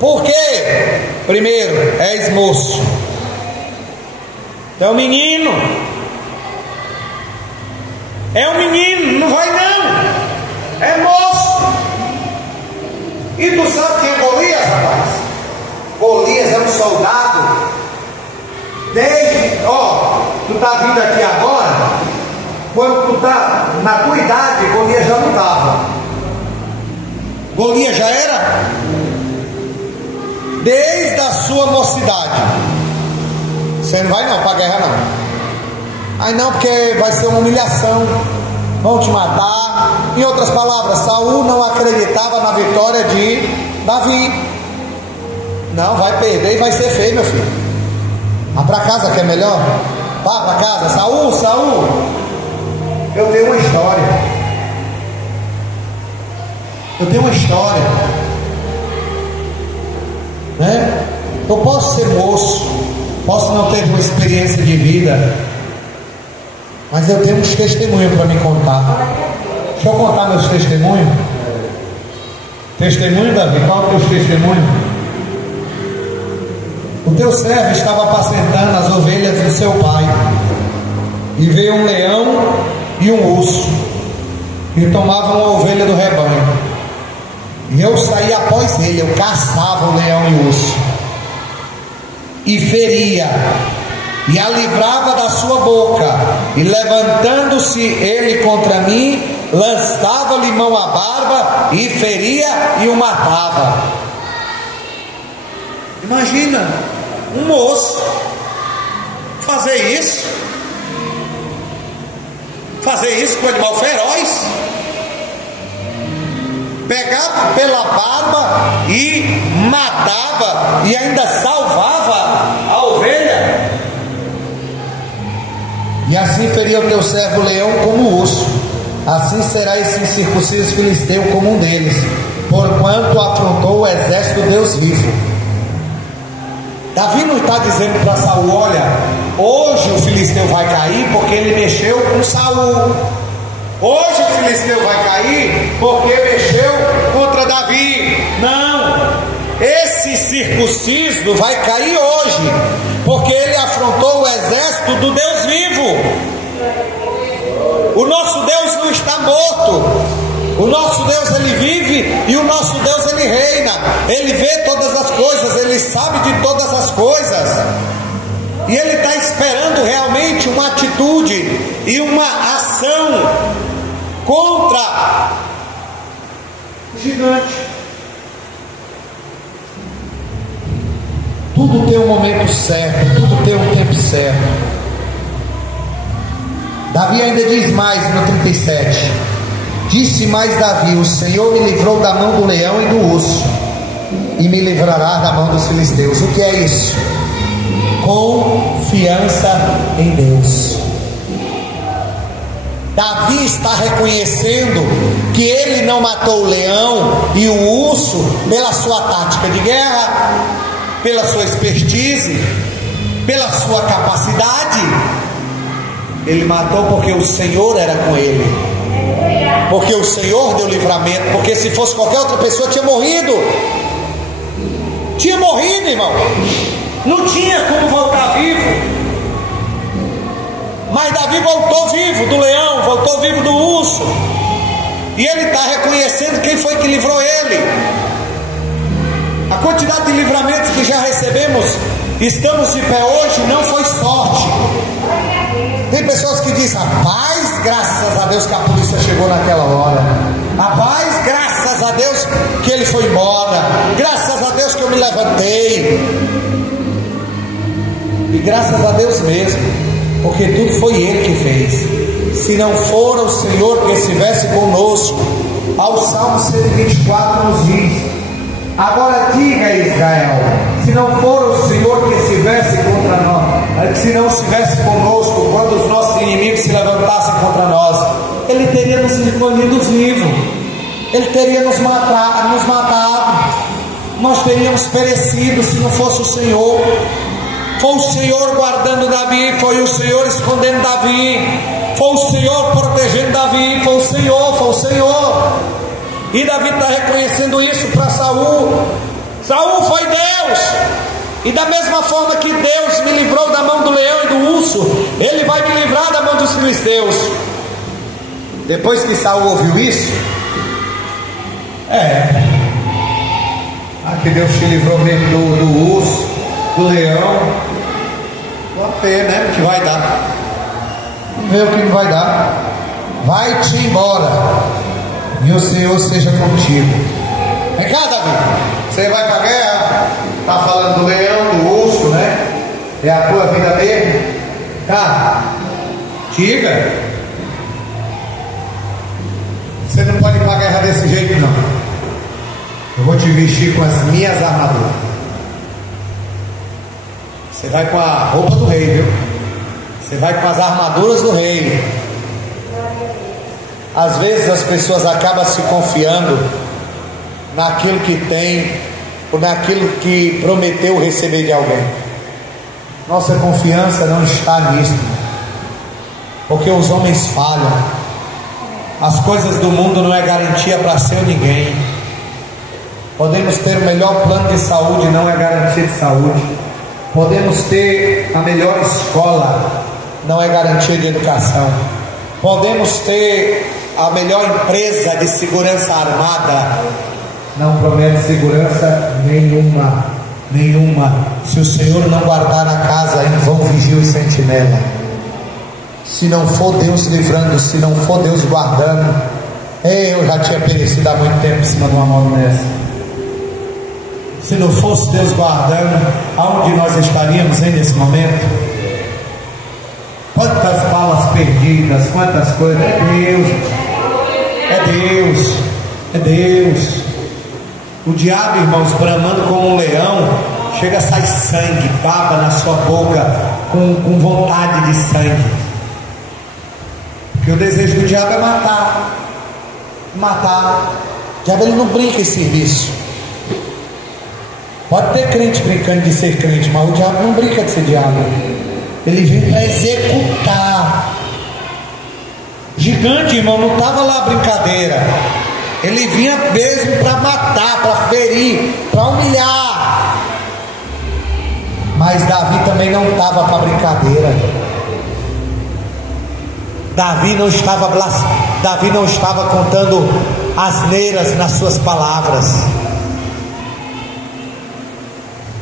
Por quê? Primeiro, és moço, é um menino, não vai não, é moço. E tu sabe quem é Golias, rapaz? Golias é um soldado. Desde, tu está vindo aqui agora. Quando tu está na tua idade, Golias já não estava. Golias já era desde a sua mocidade. Você não vai não para a guerra não. Aí não, porque vai ser uma humilhação, vão te matar. Em outras palavras, Saul não acreditava na vitória de Davi. Não, vai perder e vai ser feio, meu filho. Vá para casa que é melhor. Vá para casa. Saul, eu tenho uma história, né? Eu posso ser moço, posso não ter uma experiência de vida, mas eu tenho uns testemunhos para me contar. Deixa eu contar meus testemunhos. Testemunho, Davi? Qual é o teu testemunho? O teu servo estava apacentando as ovelhas de seu pai, e veio um leão e um urso, e tomavam uma ovelha do rebanho, e eu saía após ele, eu caçava o leão e o urso, e feria, e a livrava da sua boca, e levantando-se ele contra mim, lançava-lhe mão à barba, e feria e o matava. Imagina um moço fazer isso com o animal feroz, pegava pela barba e matava, e ainda salvava a ovelha. E assim feria o teu servo leão como o urso, assim será esse incircunciso filisteu como um deles, porquanto afrontou o exército do Deus vivo. Davi não está dizendo para Saul: olha, hoje o filisteu vai cair porque ele mexeu com Saul. Hoje o filisteu vai cair porque mexeu contra Davi. Não, esse circunciso vai cair hoje porque ele afrontou o exército do Deus vivo. O nosso Deus não está morto. O nosso Deus, ele vive, e o nosso Deus, ele reina. Ele vê todas as coisas, ele sabe de todas as coisas, e ele está esperando realmente uma atitude e uma ação contra o gigante. Tudo tem um momento certo, tudo tem um tempo certo. Davi ainda diz mais no 37: disse mais Davi: o Senhor me livrou da mão do leão e do urso, e me livrará da mão dos filisteus. O que é isso? Confiança em Deus. Davi está reconhecendo que ele não matou o leão e o urso pela sua tática de guerra, pela sua expertise, pela sua capacidade. Ele matou porque o Senhor era com ele, porque o Senhor deu livramento. Porque se fosse qualquer outra pessoa, tinha morrido, irmão. Não tinha como voltar vivo. Mas Davi voltou vivo do leão, voltou vivo do urso, e ele está reconhecendo quem foi que livrou ele. A quantidade de livramentos que já recebemos, estamos de pé hoje, não foi sorte. Tem pessoas que dizem: rapaz, graças a Deus que a polícia chegou naquela hora. Rapaz, graças a Deus que ele foi embora. Graças a Deus que eu me levantei. E graças a Deus mesmo, porque tudo foi ele que fez. Se não for o Senhor que estivesse conosco, ao Salmo 124 nos diz: agora diga, Israel, se não for o Senhor que estivesse contra nós, se não estivesse conosco quando os nossos inimigos se levantassem contra nós, Ele teria nos escolhido vivo, Ele teria nos matado, nós teríamos perecido se não fosse o Senhor. Foi o Senhor guardando Davi, foi o Senhor escondendo Davi, foi o Senhor protegendo Davi, foi o Senhor. E Davi está reconhecendo isso para Saul. Saul foi Deus, e da mesma forma que Deus me livrou da mão do leão e do urso, Ele vai me livrar da mão dos filisteus. Depois que Saul ouviu isso, que Deus te livrou mesmo do urso, do leão, vamos ver, né, o que vai dar. Vamos ver o que não vai dar. Vai-te embora, e o Senhor esteja contigo. Vem cá, Davi, você vai para a guerra, está falando do leão, do urso, né? É a tua vida mesmo. Tá, diga. Você não pode ir para a guerra desse jeito, não. Eu vou te vestir com as minhas armaduras. Você vai com a roupa do rei, viu? Você vai com as armaduras do rei. Às vezes as pessoas acabam se confiando naquilo que tem, ou naquilo que prometeu receber de alguém. Nossa confiança não está nisso, porque os homens falham. As coisas do mundo não é garantia para ser ninguém. Podemos ter o melhor plano de saúde, não é garantia de saúde. Podemos ter a melhor escola, não é garantia de educação. Podemos ter a melhor empresa de segurança armada, não promete segurança nenhuma. Se o Senhor não guardar na casa, em vão vigia e sentinela. Se não for Deus livrando, se não for Deus guardando, eu já tinha perecido há muito tempo em cima de uma mão dessa. Se não fosse Deus guardando, aonde nós estaríamos nesse momento? Quantas balas perdidas, quantas coisas. É Deus. O diabo, irmãos, bramando como um leão, chega a sair sangue, baba na sua boca, com vontade de sangue. Porque o desejo do diabo é matar. O diabo, ele não brinca em serviço. Pode ter crente brincando de ser crente, mas o diabo não brinca de ser diabo. Ele vem para executar. Gigante, irmão, não estava lá brincadeira. Ele vinha mesmo para matar, para ferir, para humilhar. Mas Davi também não estava para brincadeira. Davi não estava contando asneiras nas suas palavras.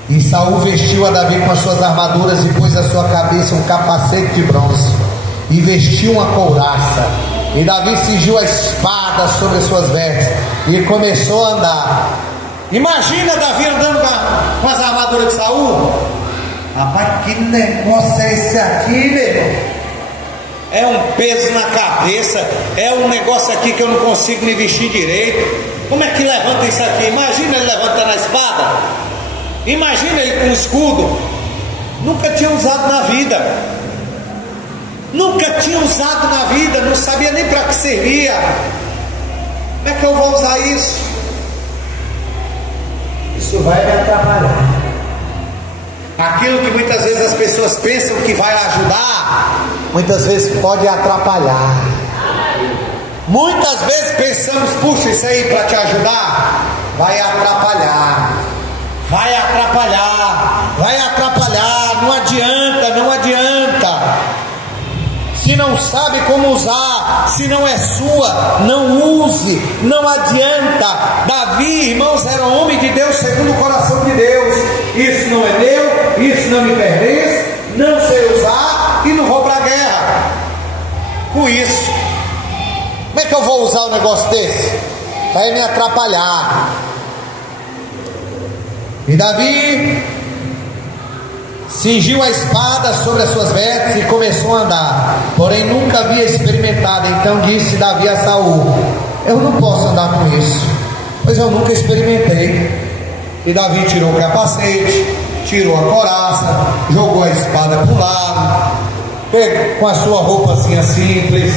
E Saul vestiu a Davi com as suas armaduras e pôs à sua cabeça um capacete de bronze e vestiu uma couraça. E Davi cingiu a espada sobre as suas vestes e começou a andar. Imagina Davi andando com as armaduras de Saul. Rapaz, que negócio é esse aqui, meu irmão? É um peso na cabeça, é um negócio aqui que eu não consigo me vestir direito. Como é que levanta isso aqui? Imagina ele levantando a espada. Imagina ele com um escudo. Nunca tinha usado na vida. Não sabia nem para que servia. Como é que eu vou usar isso? Isso vai me atrapalhar. Aquilo que muitas vezes as pessoas pensam que vai ajudar, muitas vezes pode atrapalhar. Muitas vezes pensamos, puxa, isso aí para te ajudar, vai atrapalhar. Não adianta. Se não sabe como usar, se não é sua, não use, não adianta. Davi, irmãos, era um homem de Deus segundo o coração de Deus. Isso não é meu, isso não me pertence, não sei usar e não vou para a guerra com isso. Como é que eu vou usar um negócio desse? Vai me atrapalhar. E Davi cingiu a espada sobre as suas vestes e começou a andar, porém nunca havia experimentado. Então disse Davi a Saul: eu não posso andar com isso, pois eu nunca experimentei. E Davi tirou o capacete, tirou a couraça, jogou a espada para o lado, com a sua roupazinha simples.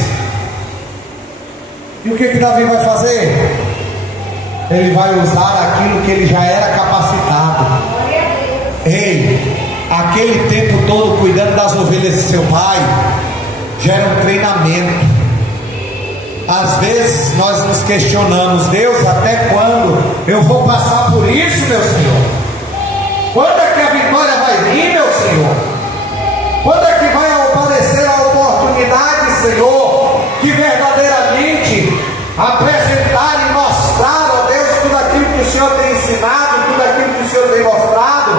E o que Davi vai fazer? Ele vai usar aquilo que ele já era capacitado. Ei, aquele tempo todo cuidando das ovelhas de seu pai, gera um treinamento. Às vezes nós nos questionamos: Deus, até quando eu vou passar por isso, meu Senhor? Quando é que a vitória vai vir, meu Senhor? Quando é que vai aparecer a oportunidade, Senhor, de verdadeiramente apresentar e mostrar, ó Deus, tudo aquilo que o Senhor tem ensinado, tudo aquilo que o Senhor tem mostrado?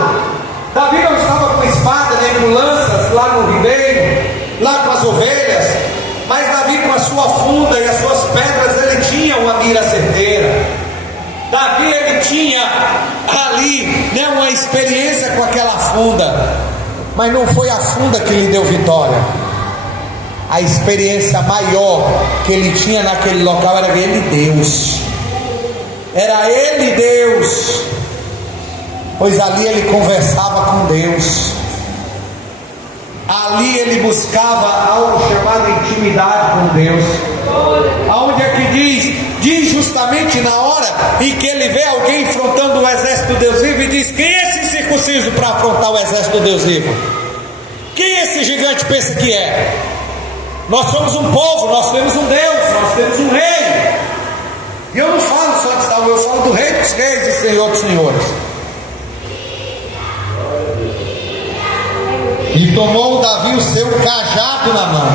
Davi não estava com espada nem com lanças lá no ribeiro, lá com as ovelhas, mas Davi, com a sua funda e as suas pedras, ele tinha uma mira certeira. Davi, ele tinha ali, né, uma experiência com aquela funda, mas não foi a funda que lhe deu vitória. A experiência maior que ele tinha naquele local era ele, Deus. Era ele, Deus. Pois ali ele conversava com Deus. Ali ele buscava algo chamado intimidade com Deus. Aonde é que diz justamente na hora em que ele vê alguém enfrentando o exército do Deus vivo, e diz: quem é esse incircunciso para afrontar o exército do Deus vivo? Quem esse gigante pensa que é? Nós somos um povo, nós temos um Deus, nós temos um rei. E eu não falo só de Saul, eu falo do rei dos reis e senhor dos senhores. E tomou Davi o seu cajado na mão.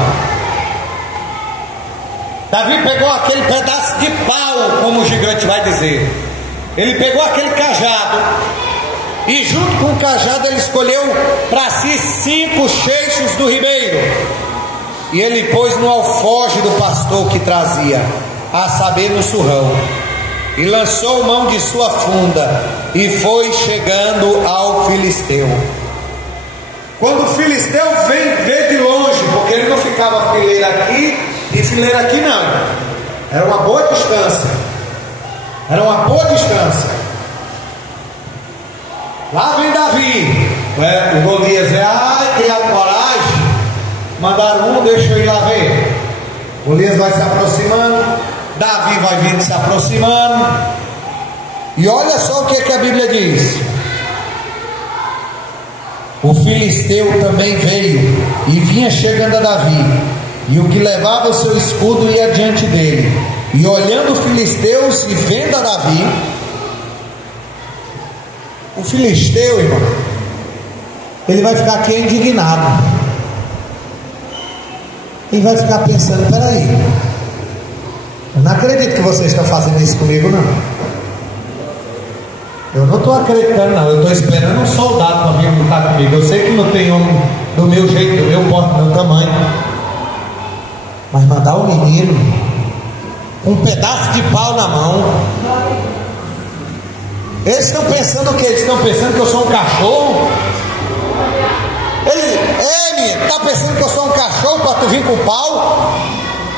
Davi pegou aquele pedaço de pau, como o gigante vai dizer. Ele pegou aquele cajado, e junto com o cajado ele escolheu para si 5 cheixos do ribeiro, e ele pôs no alforje do pastor que trazia, a saber, no surrão, e lançou mão de sua funda, e foi chegando ao filisteu. Quando o filisteu vê de longe, porque ele não ficava fileira aqui e fileira aqui não, era uma boa distância, lá vem Davi, o Golias tem a coragem, mandaram deixa eu ir lá ver. Golias vai se aproximando, Davi vai vindo se aproximando, e olha só o que a Bíblia diz. O filisteu também veio e vinha chegando a Davi, e o que levava o seu escudo ia diante dele, e olhando os filisteus e vendo a Davi, o filisteu, irmão, ele vai ficar aqui indignado, ele vai ficar pensando: peraí, eu não acredito que você está fazendo isso comigo, não. Eu não estou acreditando, não. Eu estou esperando um soldado para vir lutar comigo. Eu sei que não tem homem do meu jeito, do meu porte, do meu tamanho, mas mandar um menino com um pedaço de pau na mão. Eles estão pensando o quê? Eles estão pensando que eu sou um cachorro? Menino, está pensando que eu sou um cachorro para tu vir com pau?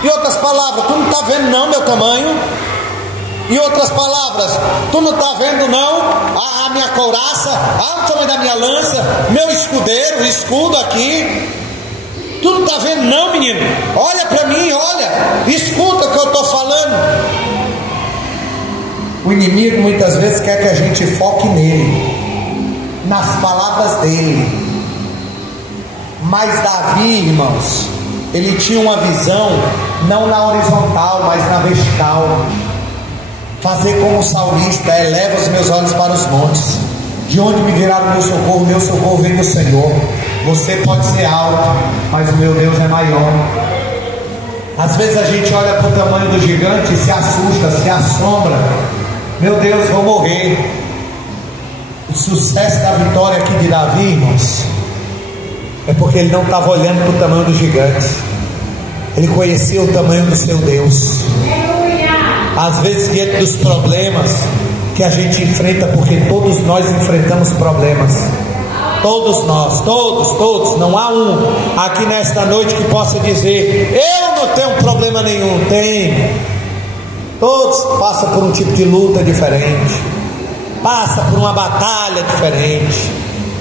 Em outras palavras, tu não está vendo não meu tamanho? Em outras palavras, tu não está vendo não a minha couraça, o tamanho da minha lança, meu escudeiro, o escudo aqui? Tu não está vendo não, menino? Olha para mim, olha, escuta o que eu estou falando. O inimigo muitas vezes quer que a gente foque nele, nas palavras dele. Mas Davi, irmãos, ele tinha uma visão não na horizontal, mas na vertical. Fazer como o salmista: eleva os meus olhos para os montes, de onde me virá o meu socorro vem do Senhor. Você pode ser alto, mas o meu Deus é maior. Às vezes a gente olha para o tamanho do gigante e se assusta, se assombra. Meu Deus, vou morrer. O sucesso da vitória aqui de Davi, irmãos, é porque ele não estava olhando para o tamanho do gigante, ele conhecia o tamanho do seu Deus. Às vezes, diante dos problemas que a gente enfrenta, porque todos nós enfrentamos problemas, todos nós, todos, não há um aqui nesta noite que possa dizer: eu não tenho problema nenhum. Tem. Todos passam por um tipo de luta diferente, passam por uma batalha diferente,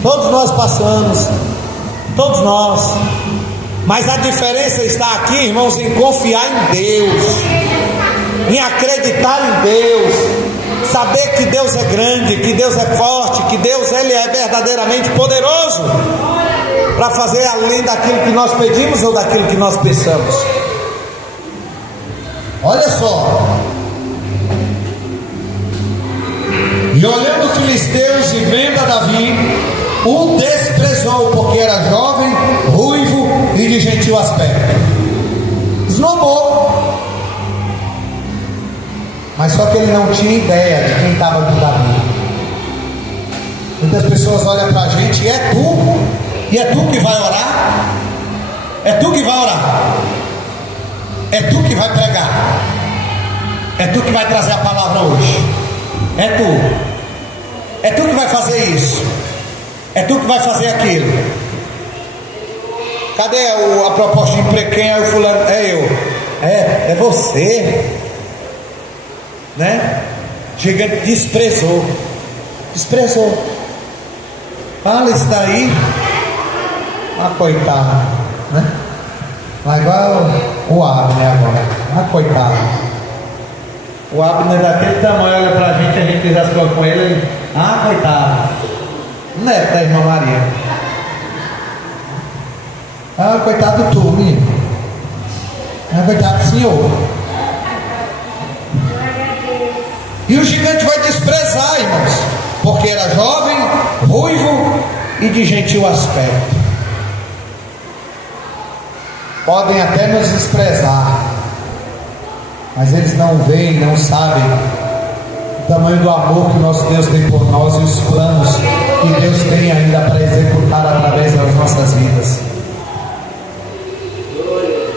todos nós passamos, todos nós, mas a diferença está aqui, irmãos, em confiar em Deus, em acreditar em Deus, saber que Deus é grande, que Deus é forte, que Deus Ele é verdadeiramente poderoso para fazer além daquilo que nós pedimos ou daquilo que nós pensamos. Olha só. E olhando os filisteus e vendo a Davi, o desprezou, porque era jovem, ruivo e de gentil aspecto. Esnobou. Mas só que ele não tinha ideia de quem estava com Davi. Muitas pessoas olham para a gente e é tu que vai orar, é tu que vai orar, é tu que vai pregar, é tu que vai trazer a palavra hoje, é tu que vai fazer isso, é tu que vai fazer aquilo. Cadê a proposta de emprego? Quem é o fulano? É eu. É você, né? Gigante desprezou. Fala isso daí. Ah, coitado, né? Mas igual o Abner agora. Ah, coitado. O Abner daquele tamanho, olha pra gente, a gente fez as coisas com ele. Ah, coitado. Não é da irmã Maria. Ah, coitado tu, menino. Ah, coitado do senhor. E o gigante vai desprezar, irmãos, porque era jovem, ruivo e de gentil aspecto. Podem até nos desprezar, mas eles não veem, não sabem o tamanho do amor que nosso Deus tem por nós e os planos que Deus tem ainda para executar através das nossas vidas.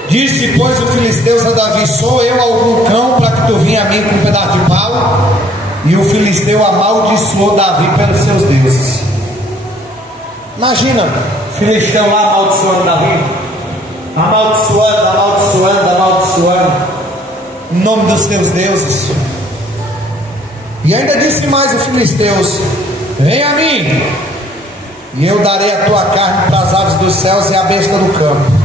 Disse, pois, o filisteu a Davi: sou eu algum cão para que tu venha a mim com um pedaço de pau? E o filisteu amaldiçoou Davi pelos seus deuses. Imagina o filisteu lá amaldiçoando Davi, amaldiçoando em nome dos teus deuses. E ainda disse mais o filisteus: vem a mim, e eu darei a tua carne para as aves dos céus e a besta do campo.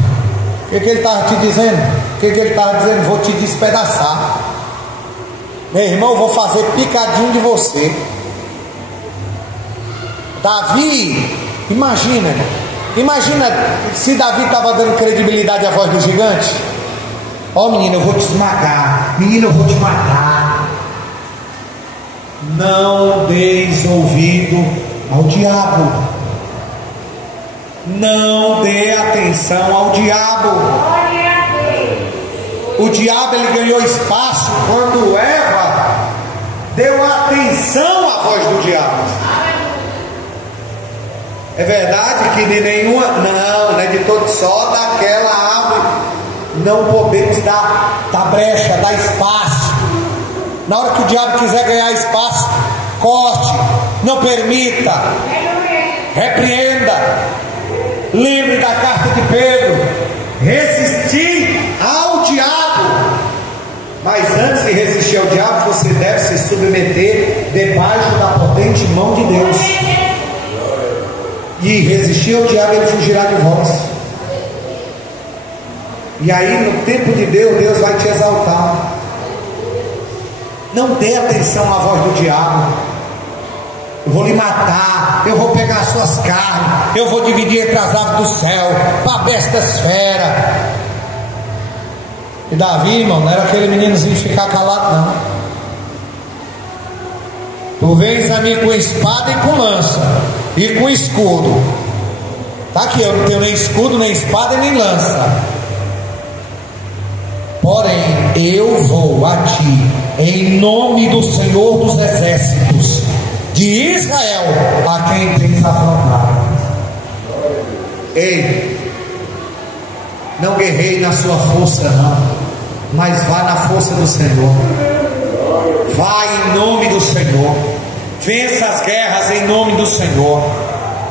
O que ele estava te dizendo? Ele estava dizendo: vou te despedaçar, meu irmão, vou fazer picadinho de você. Davi, imagina se Davi estava dando credibilidade à voz do gigante. Ó, menino, eu vou te esmagar, menino, eu vou te matar. Não deis ouvido ao diabo. Não dê atenção ao diabo. O diabo, ele ganhou espaço quando Eva deu atenção à voz do diabo. É verdade que de nenhuma, não é de todo, só daquela árvore não podemos dar brecha, dar espaço. Na hora que o diabo quiser ganhar espaço, corte, não permita, repreenda. Lembre da carta de Pedro: resistir ao diabo. Mas antes de resistir ao diabo, você deve se submeter debaixo da potente mão de Deus. E resistir ao diabo, ele fugirá de vós. E aí, no tempo de Deus, Deus vai te exaltar. Não dê atenção à voz do diabo. Eu vou lhe matar, eu vou pegar as suas carnes, eu vou dividir entre as aves do céu, para a bestas fera. E Davi, irmão, não era aquele meninozinho de ficar calado, não. Tu vens a mim com espada e com lança, e com escudo. Tá aqui, eu não tenho nem escudo, nem espada e nem lança. Porém, eu vou a ti, em nome do Senhor dos Exércitos de Israel, a quem tens afrontado. Ei, não guerreie na sua força, não, mas vá na força do Senhor. Vá em nome do Senhor. Vença as guerras em nome do Senhor.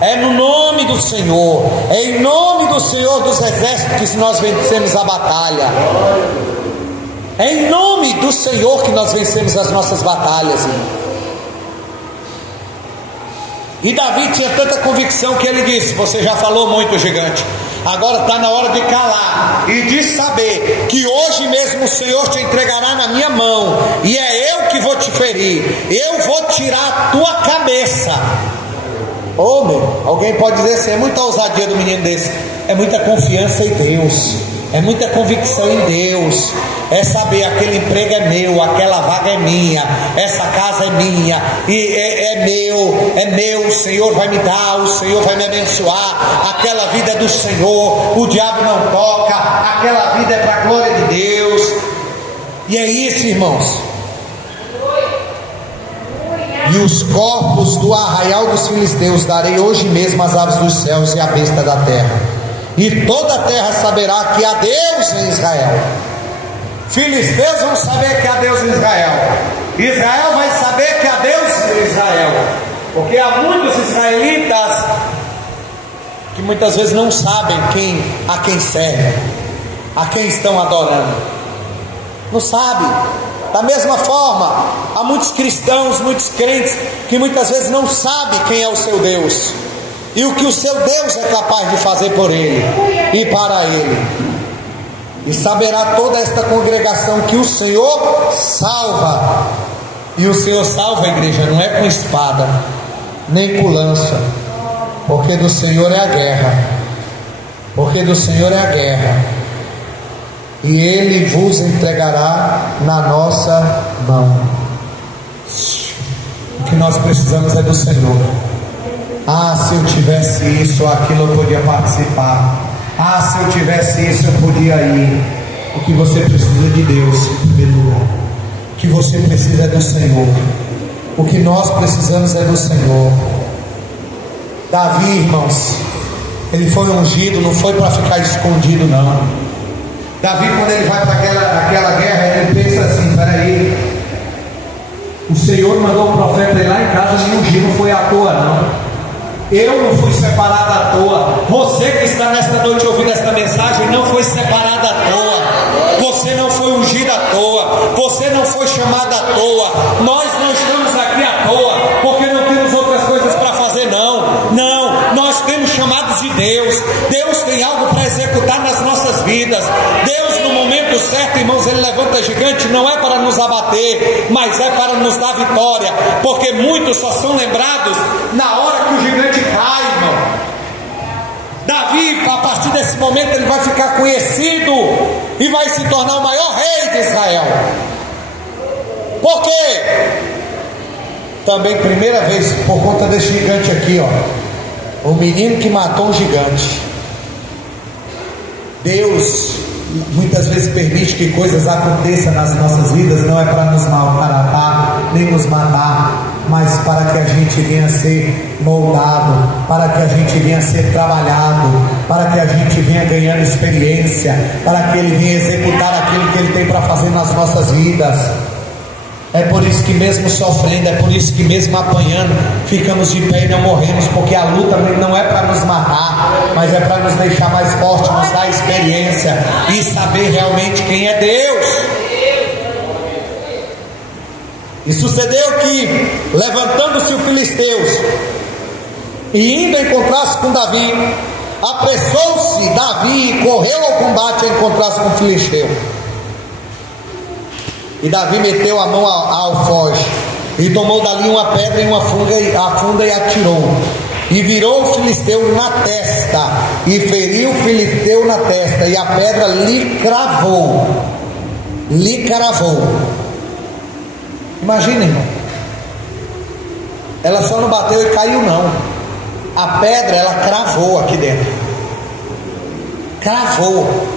É no nome do Senhor, é em nome do Senhor dos Exércitos que nós vencemos a batalha. É em nome do Senhor que nós vencemos as nossas batalhas, irmão. E Davi tinha tanta convicção que ele disse: você já falou muito, gigante, Agora está na hora de calar e de saber que hoje mesmo o Senhor te entregará na minha mão, e é eu que vou te ferir, eu vou tirar a tua cabeça. Ô meu, alguém pode dizer assim: é muita ousadia do menino desse. É muita confiança em Deus, é muita convicção em Deus, é saber aquele emprego é meu, aquela vaga é minha, essa casa é minha, e é meu, o Senhor vai me dar, o Senhor vai me abençoar, aquela vida é do Senhor, o diabo não toca, aquela vida é para a glória de Deus. E é isso, irmãos. E os corpos do arraial dos filisteus darei hoje mesmo às aves dos céus e à besta da terra, e toda a terra saberá que há Deus em Israel. Filisteus vão saber que há Deus em Israel, Israel vai saber que há Deus em Israel, porque há muitos israelitas que muitas vezes não sabem a quem servem, a quem estão adorando, não sabem. Da mesma forma, há muitos cristãos, muitos crentes que muitas vezes não sabem quem é o seu Deus e o que o seu Deus é capaz de fazer por ele e para ele. E saberá toda esta congregação que o Senhor salva. E o Senhor salva, a igreja, não é com espada nem com lança, porque do Senhor é a guerra, porque do Senhor é a guerra, e Ele vos entregará na nossa mão. O que nós precisamos é do Senhor. Ah, se eu tivesse isso ou aquilo eu podia participar. Ah, se eu tivesse isso eu podia ir. O que você precisa de Deus em primeiro lugar. O que você precisa é do Senhor. O que nós precisamos é do Senhor. Davi, irmãos, ele foi ungido, não foi para ficar escondido não. Davi, quando ele vai para aquela guerra, ele pensa assim: peraí, o Senhor mandou um profeta ir lá em casa me ungir, não foi à toa não. Eu não fui separado à toa. Você que está nesta noite ouvindo esta mensagem não foi separado à toa. Você não foi ungido à toa. Você não foi chamado à toa. Nós não estamos aqui à toa porque não temos outras coisas para fazer não. Não, nós temos chamados de Deus. Deus tem algo para executar nas nossas vidas. Deus, no momento certo, irmãos, Ele levanta gigante, não é para nos abater, mas é para nos dar vitória, porque muitos só são lembrados na hora que o gigante cai, irmão. Davi, a partir desse momento, ele vai ficar conhecido e vai se tornar o maior rei de Israel. Por quê? Também, primeira vez, por conta desse gigante aqui, ó, o menino que matou um gigante. Deus muitas vezes permite que coisas aconteçam nas nossas vidas, não é para nos maltratar, nem nos matar, mas para que a gente venha a ser moldado, para que a gente venha a ser trabalhado, para que a gente venha ganhando experiência, para que Ele venha executar aquilo que Ele tem para fazer nas nossas vidas. É por isso que mesmo sofrendo, é por isso que mesmo apanhando, ficamos de pé e não morremos, porque a luta não é para nos matar, mas é para nos deixar mais fortes, nos dar experiência e saber realmente quem é Deus. E sucedeu que, levantando-se os filisteus e indo encontrar-se com Davi, apressou-se Davi e correu ao combate a encontrar-se com o filisteu. E Davi meteu a mão ao alfoge e tomou dali uma pedra e uma funda e atirou, e virou o filisteu na testa e feriu o filisteu na testa, e a pedra lhe cravou. Imagina, irmão, ela só não bateu e caiu não, a pedra ela cravou aqui dentro, cravou.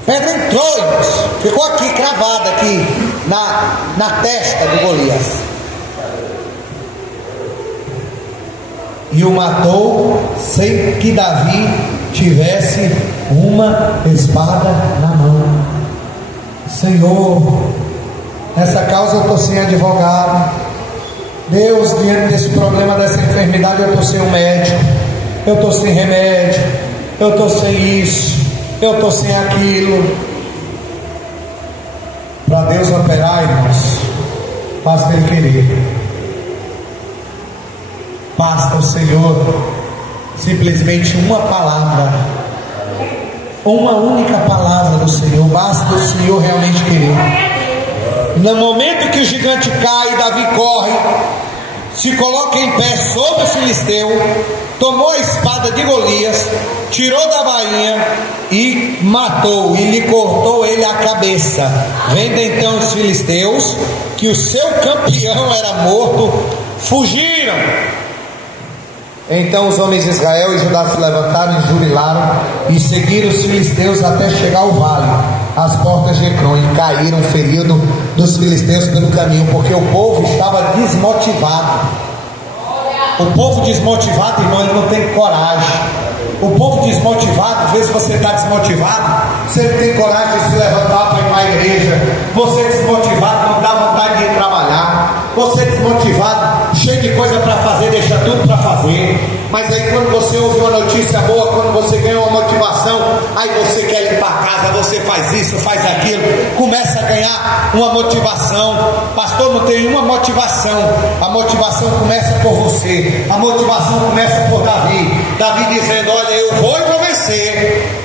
A pedra entrou, irmãos, ficou aqui cravada aqui na testa de Golias, e o matou sem que Davi tivesse uma espada na mão. Senhor, nessa causa eu estou sem advogado. Deus, diante desse problema, dessa enfermidade, eu estou sem um médico, eu estou sem remédio, eu estou sem isso, eu estou sem aquilo. Para Deus operar, irmãos, basta Ele querer, basta o Senhor Simplesmente uma palavra, uma única palavra do Senhor, basta o Senhor realmente querer. No momento que o gigante cai, Davi corre, se coloca em pé sobre o filisteu, tomou a espada de Golias, tirou da bainha e matou, e lhe cortou ele a cabeça. Vendo então os filisteus que o seu campeão era morto, fugiram. Então os homens de Israel e Judá se levantaram e jubilaram e seguiram os filisteus até chegar ao vale, às portas de Ecrón, e caíram feridos dos filisteus pelo caminho, porque o povo estava desmotivado. O povo desmotivado, irmão, ele não tem coragem. O povo desmotivado, às vezes você está desmotivado, você não tem coragem de se levantar para ir para a igreja. Você desmotivado, não dá vontade de ir trabalhar. Você desmotivado, cheio de coisa para fazer, deixa tudo para fazer. Mas aí quando você ouve uma notícia boa, quando você ganha uma motivação, aí você quer ir para casa, você faz isso, faz aquilo, começa a ganhar uma motivação. Pastor, não tem uma motivação. A motivação começa por você. A motivação começa por Davi. Davi dizendo: olha, eu vou e vou vencer.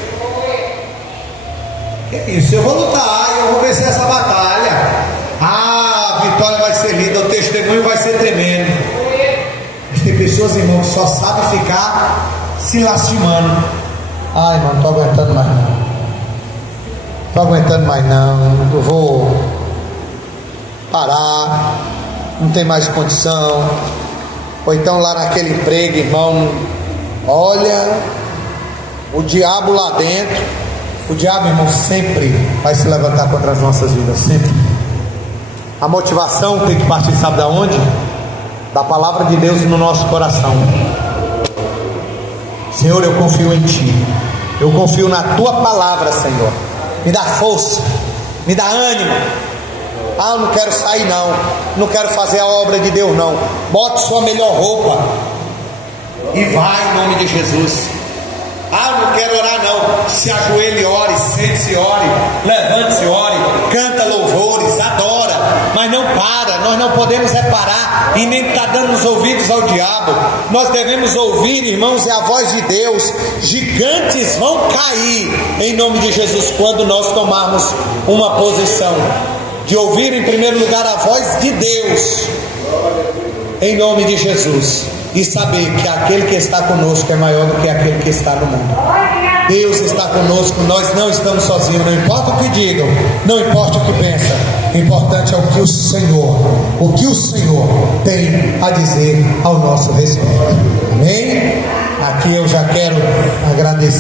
Que isso? Eu vou lutar, eu vou vencer essa batalha. A vitória vai ser linda, o testemunho vai ser tremendo. Mas tem pessoas, irmão, que só sabem ficar se lastimando. Ai, irmão, não estou aguentando mais não. Estou aguentando mais não. Eu vou parar. Não tem mais condição. Ou então lá naquele emprego, irmão, olha, o diabo lá dentro. O diabo, irmão, sempre vai se levantar contra as nossas vidas, sempre. A motivação tem que partir, sabe da onde? Da palavra de Deus no nosso coração. Senhor, eu confio em Ti. Eu confio na Tua palavra, Senhor. Me dá força, me dá ânimo. Ah, eu não quero sair não, não quero fazer a obra de Deus não. Bote sua melhor roupa e vai em nome de Jesus. Ah, eu não quero orar não. Se ajoelhe e ore, sente-se e ore, levante-se e ore, canta louvores, adora, mas não para. Nós não podemos parar e nem estar dando os ouvidos ao diabo. Nós devemos ouvir, irmãos, é a voz de Deus. Gigantes vão cair em nome de Jesus quando nós tomarmos uma posição de ouvir em primeiro lugar a voz de Deus, em nome de Jesus, e saber que aquele que está conosco é maior do que aquele que está no mundo. Deus está conosco, nós não estamos sozinhos. Não importa o que digam, não importa o que pensam, o importante é o que o Senhor tem a dizer ao nosso respeito. Amém? Aqui eu já quero agradecer.